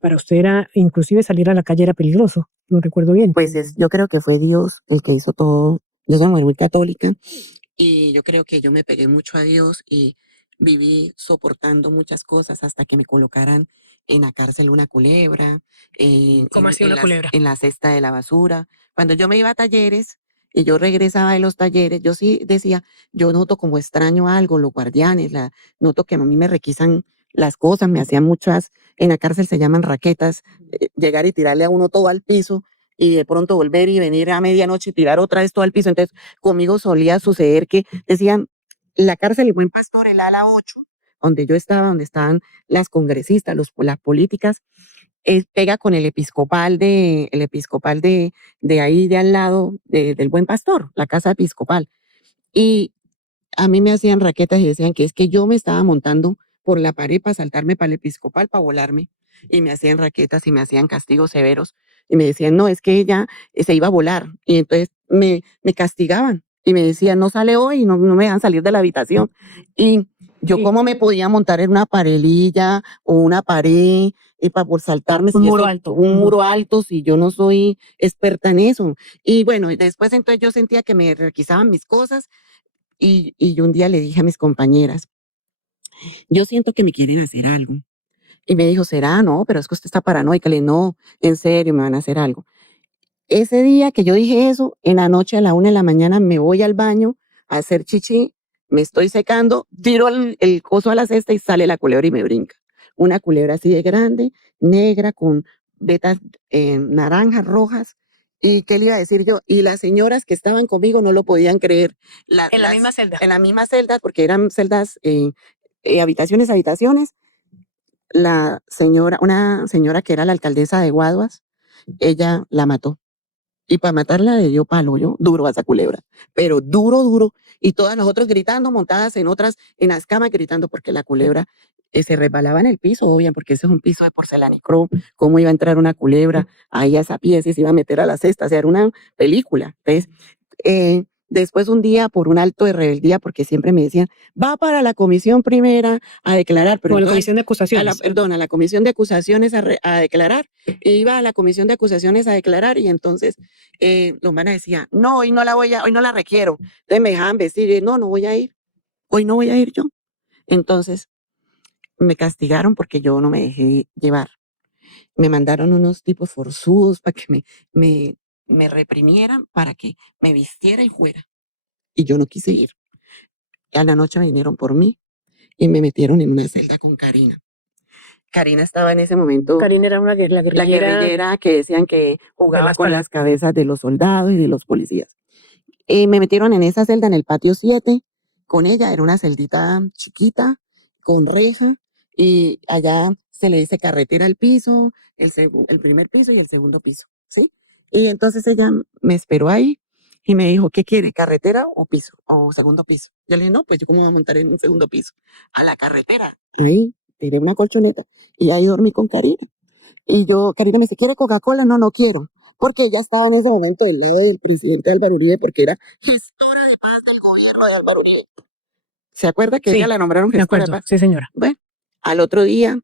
para usted era, inclusive salir a la calle era peligroso. Lo recuerdo bien. pues yo creo que fue Dios el que hizo todo. Yo soy muy católica y yo creo que yo me pegué mucho a Dios y viví soportando muchas cosas hasta que me colocaran en la cárcel una culebra, ¿Cómo hacía una culebra? en la cesta de la basura. Cuando yo me iba a talleres y yo regresaba de los talleres, yo sí decía, yo noto como extraño algo, los guardianes, noto que a mí me requisan las cosas, me hacían muchas, en la cárcel se llaman raquetas, llegar y tirarle a uno todo al piso y de pronto volver y venir a medianoche y tirar otra vez todo al piso. Entonces, conmigo solía suceder que decían, la cárcel El Buen Pastor, el ala 8, donde yo estaba, donde estaban las congresistas, las políticas, pega con el episcopal de ahí de al lado del Buen Pastor, la casa episcopal. Y a mí me hacían raquetas y decían que es que yo me estaba montando por la pared para saltarme para el episcopal, para volarme. Y me hacían raquetas y me hacían castigos severos. Y me decían, no, es que ella se iba a volar. Y entonces me castigaban y me decían, no sale hoy, no me dejan salir de la habitación. Y yo, ¿cómo me podía montar en una parelilla o una pared para por saltarme? Un si muro eso- alto. Un muro alto, si yo no soy experta en eso. Y bueno, y después entonces yo sentía que me requisaban mis cosas y yo un día le dije a mis compañeras, yo siento que me quieren hacer algo. Y me dijo, ¿será? No, pero es que usted está paranoica. Le dije, no, en serio, me van a hacer algo. Ese día que yo dije eso, en la noche a la 1 de la mañana me voy al baño a hacer chichi, me estoy secando, tiro el coso a la cesta y sale la culebra y me brinca. Una culebra así de grande, negra, con vetas naranjas, rojas. ¿Y qué le iba a decir yo? Y las señoras que estaban conmigo no lo podían creer. En la misma celda. En la misma celda, porque eran celdas, habitaciones. Una señora que era la alcaldesa de Guaduas, ella la mató. Y para matarla le dio palo, yo, duro a esa culebra, pero duro, duro. Y todas nosotros gritando, montadas en las camas, gritando, porque la culebra se resbalaba en el piso, obvio, porque ese es un piso de porcelanicrón. ¿Cómo iba a entrar una culebra ahí a esa pieza y se iba a meter a la cesta? O sea, era una película. Entonces, después un día, por un alto de rebeldía, porque siempre me decían, va para la comisión primera a declarar, pero Como la entonces, comisión de acusaciones. a la comisión de acusaciones a declarar. Iba a la comisión de acusaciones a declarar y entonces los manes decían, no, hoy no la requiero. Entonces me dejaban vestir y no voy a ir. Hoy no voy a ir yo. Entonces me castigaron porque yo no me dejé llevar. Me mandaron unos tipos forzudos para que me reprimieran, para que me vistiera y fuera. Y yo no quise ir. Y a la noche vinieron por mí y me metieron en una celda con Karina. Karina estaba en ese momento, Karina era la la guerrillera. guerrillera que decían que jugaba las con palas. las cabezas de los soldados y de los policías. Me metieron en esa celda en el patio 7 con ella, era una celdita chiquita, con reja, y allá se le dice carretera al piso, el primer piso y el segundo piso, ¿sí? Y entonces ella me esperó ahí y me dijo, ¿qué quiere, carretera o piso, o segundo piso? Yo le dije, no, pues yo cómo voy a montar en un segundo piso, a la carretera. Ahí tiré una colchoneta y ahí dormí con Karina. Y Karina me dice, ¿quiere Coca-Cola? No, no quiero. Porque ella estaba en ese momento del lado del presidente Álvaro Uribe, porque era gestora de paz del gobierno de Álvaro Uribe. ¿Se acuerda que Sí, ella la nombraron de gestora de acuerdo, paz? sí, señora. Bueno, al otro día,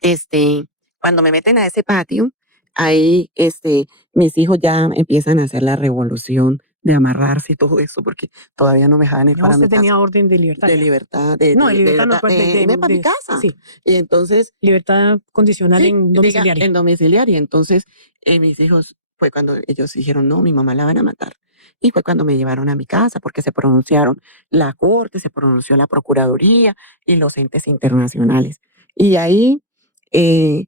este, Cuando me meten a ese patio, ahí mis hijos ya empiezan a hacer la revolución de amarrarse y todo eso, porque todavía no me dejaban ir Ya para usted mi casa. tenía orden de libertad. De ya. libertad, No, de libertad no, verdad, pues irme para mi casa. sí, Y entonces, libertad condicional sí, en diga, domiciliaria. en domiciliaria. Entonces, mis hijos, fue cuando ellos dijeron, no, mi mamá la van a matar. Y fue cuando me llevaron a mi casa, porque se pronunciaron la corte, se pronunció la procuraduría y los entes internacionales. Y ahí, eh,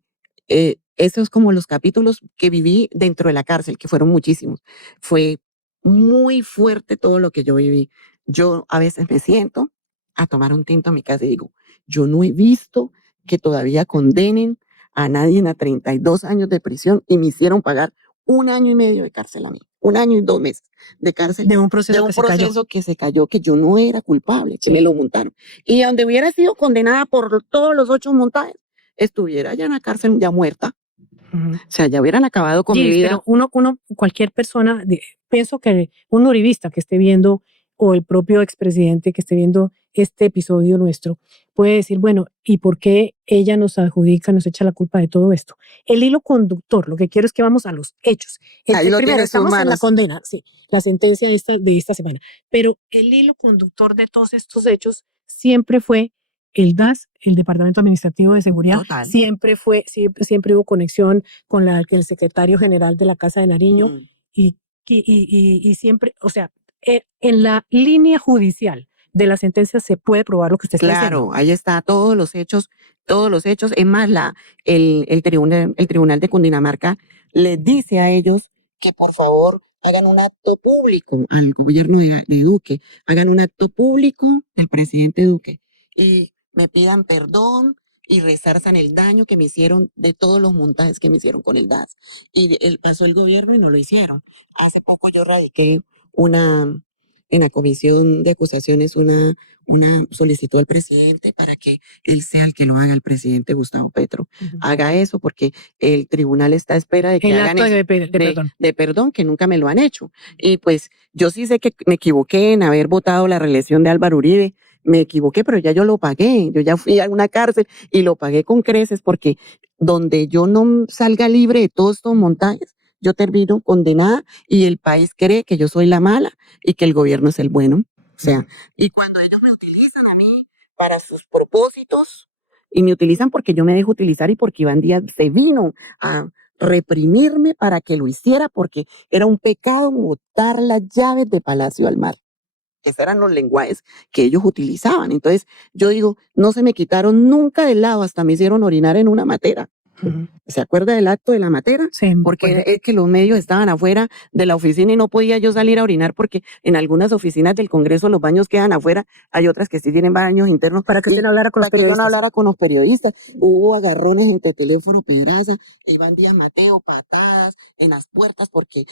esos como los capítulos que viví dentro de la cárcel, que fueron muchísimos. Fue muy fuerte todo lo que yo viví. Yo a veces me siento a tomar un tinto a mi casa y digo, yo no he visto que todavía condenen a nadie a 32 años de prisión y me hicieron pagar 1 año y medio de cárcel a mí, 1 año y 2 meses de cárcel De un proceso que se cayó. que se cayó, que yo no era culpable, que Sí. me lo montaron. Y donde hubiera sido condenada por todos los 8 montajes, estuviera ya en la cárcel ya muerta. Ujú. O sea, ya hubieran acabado con mi Gis, vida. pero cualquier persona, pienso que un uribista que esté viendo o el propio expresidente que esté viendo este episodio nuestro puede decir, bueno, ¿y por qué ella nos adjudica, nos echa la culpa de todo esto? El hilo conductor, lo que quiero es que vamos a los hechos. Ahí lo Primero, tiene en sus estamos en la manos. condena, sí, la sentencia de esta semana, pero el hilo conductor de todos estos hechos siempre fue el DAS, el Departamento Administrativo de Seguridad, Total. siempre hubo conexión con el secretario general de la Casa de Nariño Mm. y siempre, o sea, en la línea judicial de la sentencia se puede probar lo que usted está diciendo. Claro, ahí está todos los hechos, todos los hechos. Es más, el tribunal de Cundinamarca les dice a ellos que por favor hagan un acto público al gobierno de Duque, hagan un acto público del presidente Duque y me pidan perdón y resarzan el daño que me hicieron de todos los montajes que me hicieron con el DAS. Y pasó el gobierno y no lo hicieron. Hace poco yo radiqué en la comisión de acusaciones una solicitud al presidente para que él sea el que lo haga, el presidente Gustavo Petro. Ujú. Haga eso porque el tribunal está a espera de que El hagan acto eso, de perdón. de perdón, que nunca me lo han hecho. Y pues yo sí sé que me equivoqué en haber votado la reelección de Álvaro Uribe. Me equivoqué, pero ya yo lo pagué. Yo ya fui a una cárcel y lo pagué con creces porque donde yo no salga libre de todos estos montajes, yo termino condenada y el país cree que yo soy la mala y que el gobierno es el bueno. O sea, y cuando ellos me utilizan a mí para sus propósitos, y me utilizan porque yo me dejo utilizar y porque Iván Díaz se vino a reprimirme para que lo hiciera, porque era un pecado botar las llaves de Palacio al mar. Esos eran los lenguajes que ellos utilizaban. Entonces, yo digo, no se me quitaron nunca del lado, hasta me hicieron orinar en una matera. Ujú. ¿Se acuerda del acto de la matera? Sí, Porque es que los medios estaban afuera de la oficina y no podía yo salir a orinar porque en algunas oficinas del Congreso los baños quedan afuera, hay otras que sí tienen baños internos. para que usted no hablara con los Para que yo no periodistas. hablara con los periodistas. Hubo agarrones entre Teléfono Pedraza, Iván Díaz Mateo, patadas en las puertas porque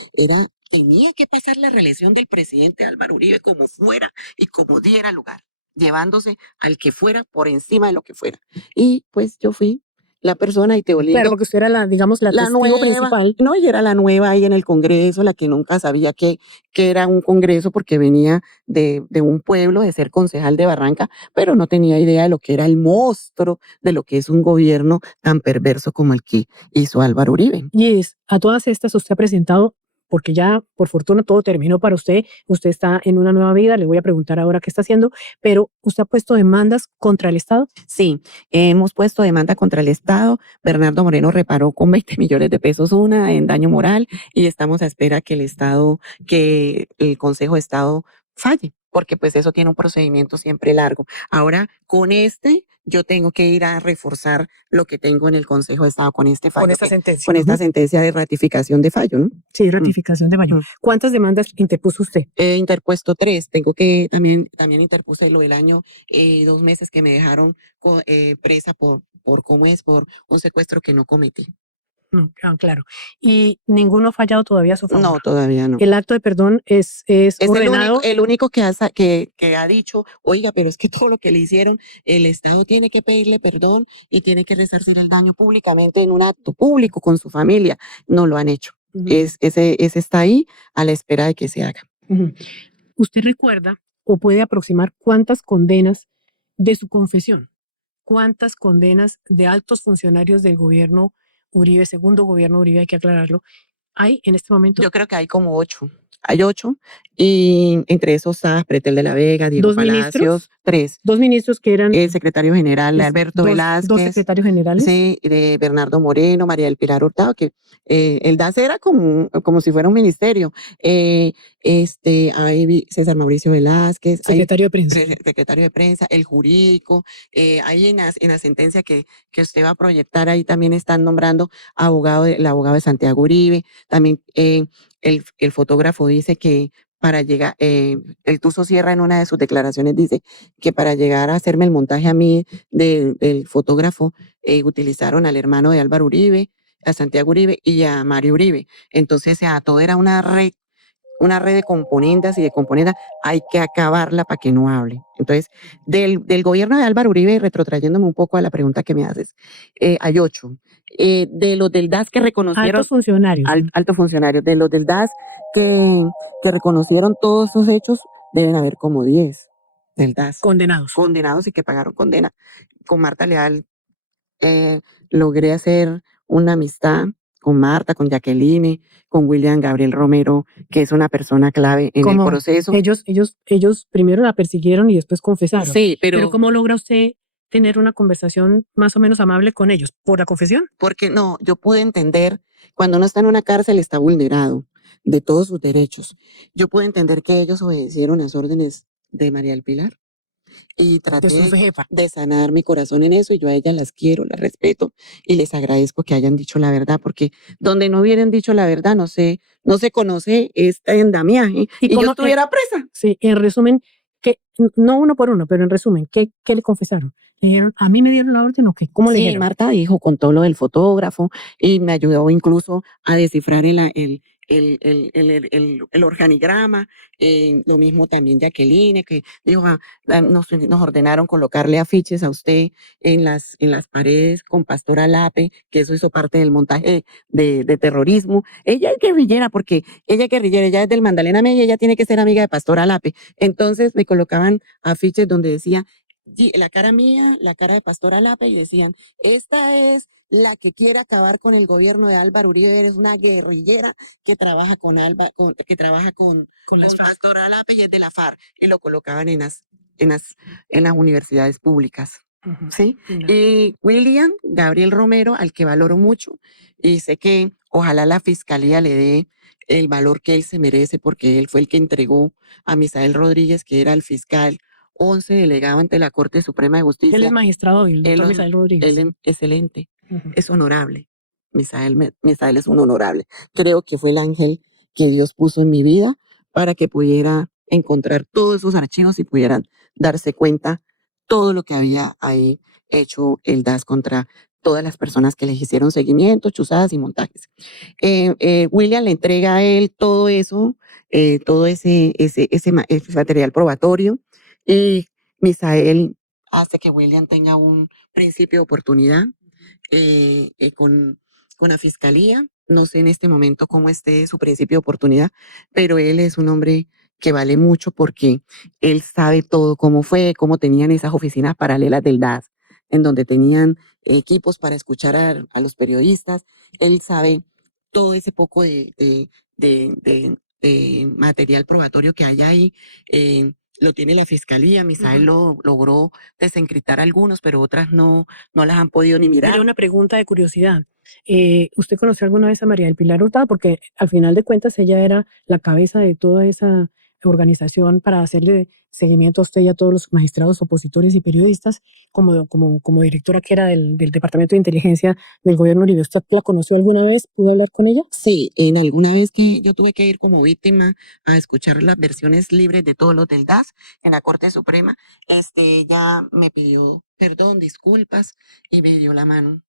tenía que pasar la reelección del presidente Álvaro Uribe como fuera y como diera lugar, llevándose al que fuera por encima de lo que fuera. Y pues yo fui la persona y Claro, Teolindo, porque usted era la testigo nueva, principal. no, y era la nueva ahí en el Congreso, la que nunca sabía que era un Congreso porque venía de un pueblo, de ser concejal de Barranca, pero no tenía idea de lo que era el monstruo, de lo que es un gobierno tan perverso como el que hizo Álvaro Uribe. Y a todas estas usted ha presentado, porque ya por fortuna todo terminó para usted está en una nueva vida, le voy a preguntar ahora qué está haciendo, pero usted ha puesto demandas contra el Estado. Sí, hemos puesto demanda contra el Estado. Bernardo Moreno reparó con 20 millones de pesos una en daño moral y estamos a espera que el Consejo de Estado falle, porque pues eso tiene un procedimiento siempre largo. Ahora, yo tengo que ir a reforzar lo que tengo en el Consejo de Estado con este fallo. Con esta sentencia. Con esta sentencia de ratificación de fallo, ¿no? Sí, ratificación de fallo. Mm. ¿Cuántas demandas interpuso usted? He interpuesto 3. También interpuse lo del año, 2 meses que me dejaron presa por un secuestro que no cometí. No, claro. Y ninguno ha fallado todavía a su favor. No, todavía no. El acto de perdón es ordenado. El único que ha dicho, oiga, pero es que todo lo que le hicieron, el Estado tiene que pedirle perdón y tiene que resarcir el daño públicamente en un acto público con su familia. No lo han hecho. Ujú. Ese está ahí a la espera de que se haga. Ujú. ¿Usted recuerda o puede aproximar cuántas condenas de su confesión, cuántas condenas de altos funcionarios del gobierno Uribe, segundo gobierno Uribe, hay que aclararlo, hay en este momento Yo creo que hay como 8. Hay 8, y entre esos está Pretel de la Vega, Diego dos ministros, Palacios, 3. dos ministros que eran El secretario general Alberto dos Velázquez, secretarios generales. sí, de Bernardo Moreno, María del Pilar Hurtado, que el DAS era como si fuera un ministerio. Hay César Mauricio Velázquez, Secretario de prensa. secretario de prensa, el jurídico, ahí en la sentencia que usted va a proyectar, ahí también están nombrando el abogado de Santiago Uribe, también el fotógrafo dice que para llegar, el Tuzo Sierra en una de sus declaraciones dice que para llegar a hacerme el montaje a mí del fotógrafo, utilizaron al hermano de Álvaro Uribe, a Santiago Uribe y a Mario Uribe. Entonces, todo era una red de componendas y de componendas, hay que acabarla para que no hable. Entonces, del gobierno de Álvaro Uribe, retrotrayéndome un poco a la pregunta que me haces, hay 8. De los del DAS que reconocieron... Altos funcionarios. Altos funcionarios. De los del DAS que reconocieron todos esos hechos, deben haber como 10 del DAS. Condenados. Condenados y que pagaron condena. Con Marta Leal logré hacer una amistad con Marta, con Jacqueline, con William Gabriel Romero, que es una persona clave en el proceso. Ellos primero la persiguieron y después confesaron. Sí, pero ¿cómo logra usted tener una conversación más o menos amable con ellos? ¿Por la confesión? Porque no, yo pude entender, cuando uno está en una cárcel está vulnerado de todos sus derechos. Yo pude entender que ellos obedecieron las órdenes de María del Pilar. Y traté de sanar mi corazón en eso, y yo a ellas las quiero, las respeto y les agradezco que hayan dicho la verdad, porque donde no hubieran dicho la verdad no se conoce este andamiaje y yo estuviera presa. Sí, en resumen, no uno por uno, pero en resumen, ¿qué le confesaron? ¿Le dijeron, a mí me dieron la orden o qué? ¿Cómo le dijeron? Sí, Marta dijo con todo lo del fotógrafo y me ayudó incluso a descifrar el organigrama. Lo mismo también Jacqueline, que dijo, nos ordenaron colocarle afiches a usted en las paredes con Pastora Lape, que eso hizo parte del montaje de terrorismo. Ella es guerrillera, ella es del Magdalena Media, ella tiene que ser amiga de Pastora Lape. Entonces me colocaban afiches donde decía la cara mía, la cara de Pastora Lape, y decían, esta es la que quiere acabar con el gobierno de Álvaro Uribe, eres una guerrillera que trabaja con Pastora Lape y es de la FARC, y lo colocaban en las universidades públicas. ¿Sí? Y William Gabriel Romero, al que valoro mucho, y sé que ojalá la fiscalía le dé el valor que él se merece, porque él fue el que entregó a Misael Rodríguez, que era el fiscal 11 delegado ante la Corte Suprema de Justicia. Él es magistrado, el doctor Misael Rodríguez. Él es excelente, es honorable. Misael es un honorable. Creo que fue el ángel que Dios puso en mi vida para que pudiera encontrar todos esos archivos y pudieran darse cuenta todo lo que había ahí hecho el DAS contra todas las personas que les hicieron seguimiento, chuzadas y montajes. William le entrega a él todo eso, todo ese material probatorio, y Misael hace que William tenga un principio de oportunidad con la fiscalía. No sé en este momento cómo esté su principio de oportunidad, pero él es un hombre que vale mucho porque él sabe todo cómo fue, cómo tenían esas oficinas paralelas del DAS, en donde tenían equipos para escuchar a los periodistas. Él sabe todo ese poco de material probatorio que hay ahí. Lo tiene la fiscalía. Misael lo logró desencriptar algunos, pero otras no las han podido ni mirar. Mira, una pregunta de curiosidad. ¿Usted conoció alguna vez a María del Pilar Hurtado? Porque al final de cuentas ella era la cabeza de toda esa organización para hacerle seguimiento a usted y a todos los magistrados opositores y periodistas, como directora que era del Departamento de Inteligencia del gobierno Uribe. ¿Usted la conoció alguna vez? ¿Pudo hablar con ella? Sí, en alguna vez que yo tuve que ir como víctima a escuchar las versiones libres de todos los del DAS en la Corte Suprema, ella me pidió perdón, disculpas, y me dio la mano.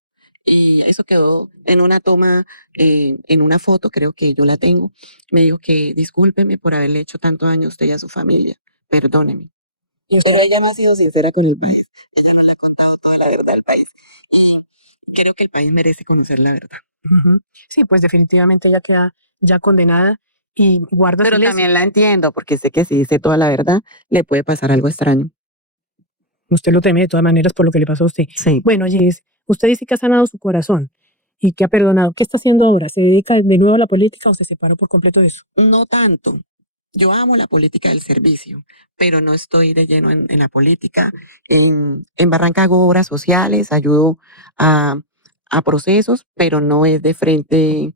Y eso quedó en una toma, en una foto, creo que yo la tengo. Me dijo que discúlpeme por haberle hecho tanto daño a usted y a su familia, perdóneme. Pero ella no ha sido sincera con el país. Ella no le ha contado toda la verdad al país. Y creo que el país merece conocer la verdad. Sí, pues definitivamente ella queda ya condenada y guarda Pero silencio. también la entiendo, porque sé que si dice toda la verdad, le puede pasar algo extraño. Usted lo teme de todas maneras por lo que le pasó a usted. Sí. Bueno, Jess, usted dice que ha sanado su corazón y que ha perdonado. ¿Qué está haciendo ahora? ¿Se dedica de nuevo a la política o se separó por completo de eso? No tanto. Yo amo la política del servicio, pero no estoy de lleno en la política. En Barranca hago obras sociales, ayudo a, a procesos, pero no es de frente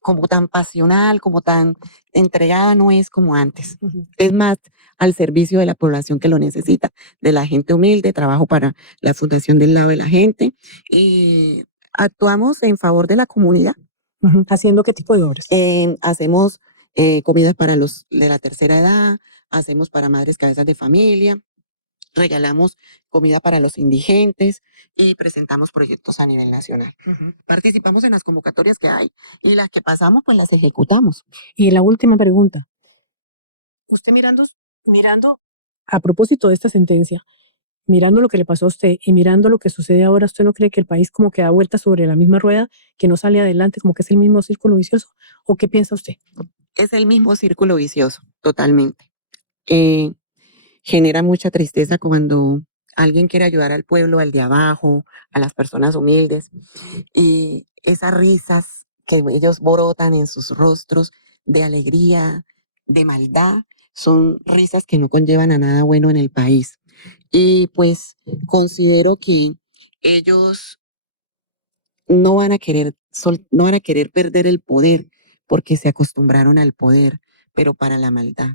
como tan pasional, como tan entregada, no es como antes. Ujú. Es más al servicio de la población que lo necesita, de la gente humilde, trabajo para la Fundación del Lado de la Gente y actuamos en favor de la comunidad. Ujú. ¿Haciendo qué tipo de obras? Hacemos comidas para los de la tercera edad, hacemos para madres cabezas de familia, regalamos comida para los indigentes y presentamos proyectos a nivel nacional. Ujú. Participamos en las convocatorias que hay y las que pasamos, pues las ejecutamos. Y la última pregunta. Usted mirando a propósito de esta sentencia, mirando lo que le pasó a usted y mirando lo que sucede ahora, ¿usted no cree que el país como que da vuelta sobre la misma rueda, que no sale adelante, como que es el mismo círculo vicioso? ¿O qué piensa usted? Es el mismo círculo vicioso, totalmente. Eh, Genera mucha tristeza cuando alguien quiere ayudar al pueblo, al de abajo, a las personas humildes, y esas risas que ellos brotan en sus rostros de alegría, de maldad, son risas que no conllevan a nada bueno en el país. Y pues considero que ellos no van a querer, no van a querer perder el poder porque se acostumbraron al poder, pero para la maldad.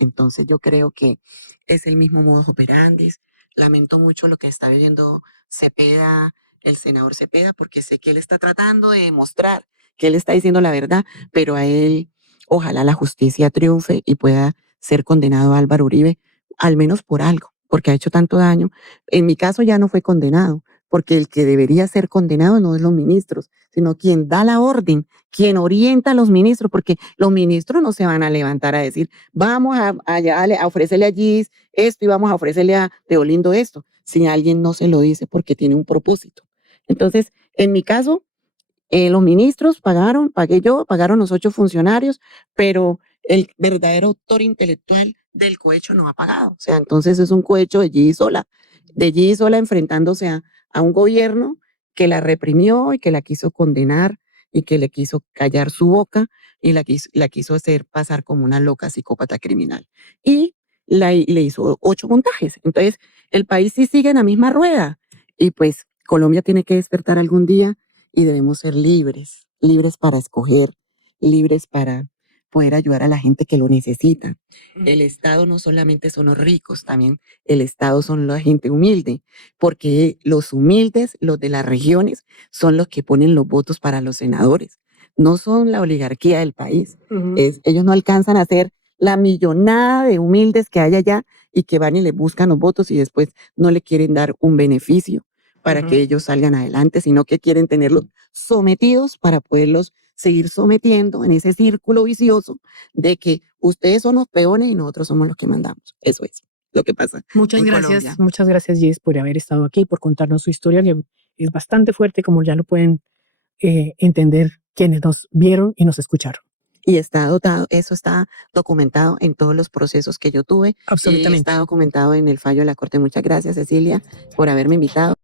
Entonces yo creo que es el mismo modus operandi. Lamento mucho lo que está viviendo Cepeda, el senador Cepeda, porque sé que él está tratando de demostrar que él está diciendo la verdad, pero a él ojalá la justicia triunfe y pueda ser condenado Álvaro Uribe, al menos por algo, porque ha hecho tanto daño. En mi caso ya no fue condenado, porque el que debería ser condenado no es los ministros, sino quien da la orden, quien orienta a los ministros, porque los ministros no se van a levantar a decir, vamos a ofrecerle a Gis esto y vamos a ofrecerle a Teolindo esto, si alguien no se lo dice porque tiene un propósito. Entonces, en mi caso, los ministros pagaron, pagué yo, pagaron los 8 funcionarios, pero el verdadero autor intelectual del cohecho no ha pagado. O sea, entonces es un cohecho de Gigi Sola enfrentándose a un gobierno que la reprimió y que la quiso condenar y que le quiso callar su boca y la quiso hacer pasar como una loca psicópata criminal. Y le hizo 8 montajes. Entonces, el país sí sigue en la misma rueda. Y pues Colombia tiene que despertar algún día y debemos ser libres, libres para escoger, libres para poder ayudar a la gente que lo necesita. El Estado no solamente son los ricos, también el Estado son la gente humilde, porque los humildes, los de las regiones, son los que ponen los votos para los senadores, no son la oligarquía del país. Ellos no alcanzan a ser la millonada de humildes que hay allá y que van y le buscan los votos y después no le quieren dar un beneficio para que ellos salgan adelante, sino que quieren tenerlos sometidos para poderlos seguir sometiendo en ese círculo vicioso de que ustedes son los peones y nosotros somos los que mandamos. Eso es lo que pasa Muchas en gracias, Colombia. muchas gracias, Gis, por haber estado aquí, por contarnos su historia, que es bastante fuerte, como ya lo pueden entender quienes nos vieron y nos escucharon. Y eso está documentado en todos los procesos que yo tuve. Y Absolutamente. está documentado en el fallo de la Corte. Muchas gracias, Cecilia, por haberme invitado.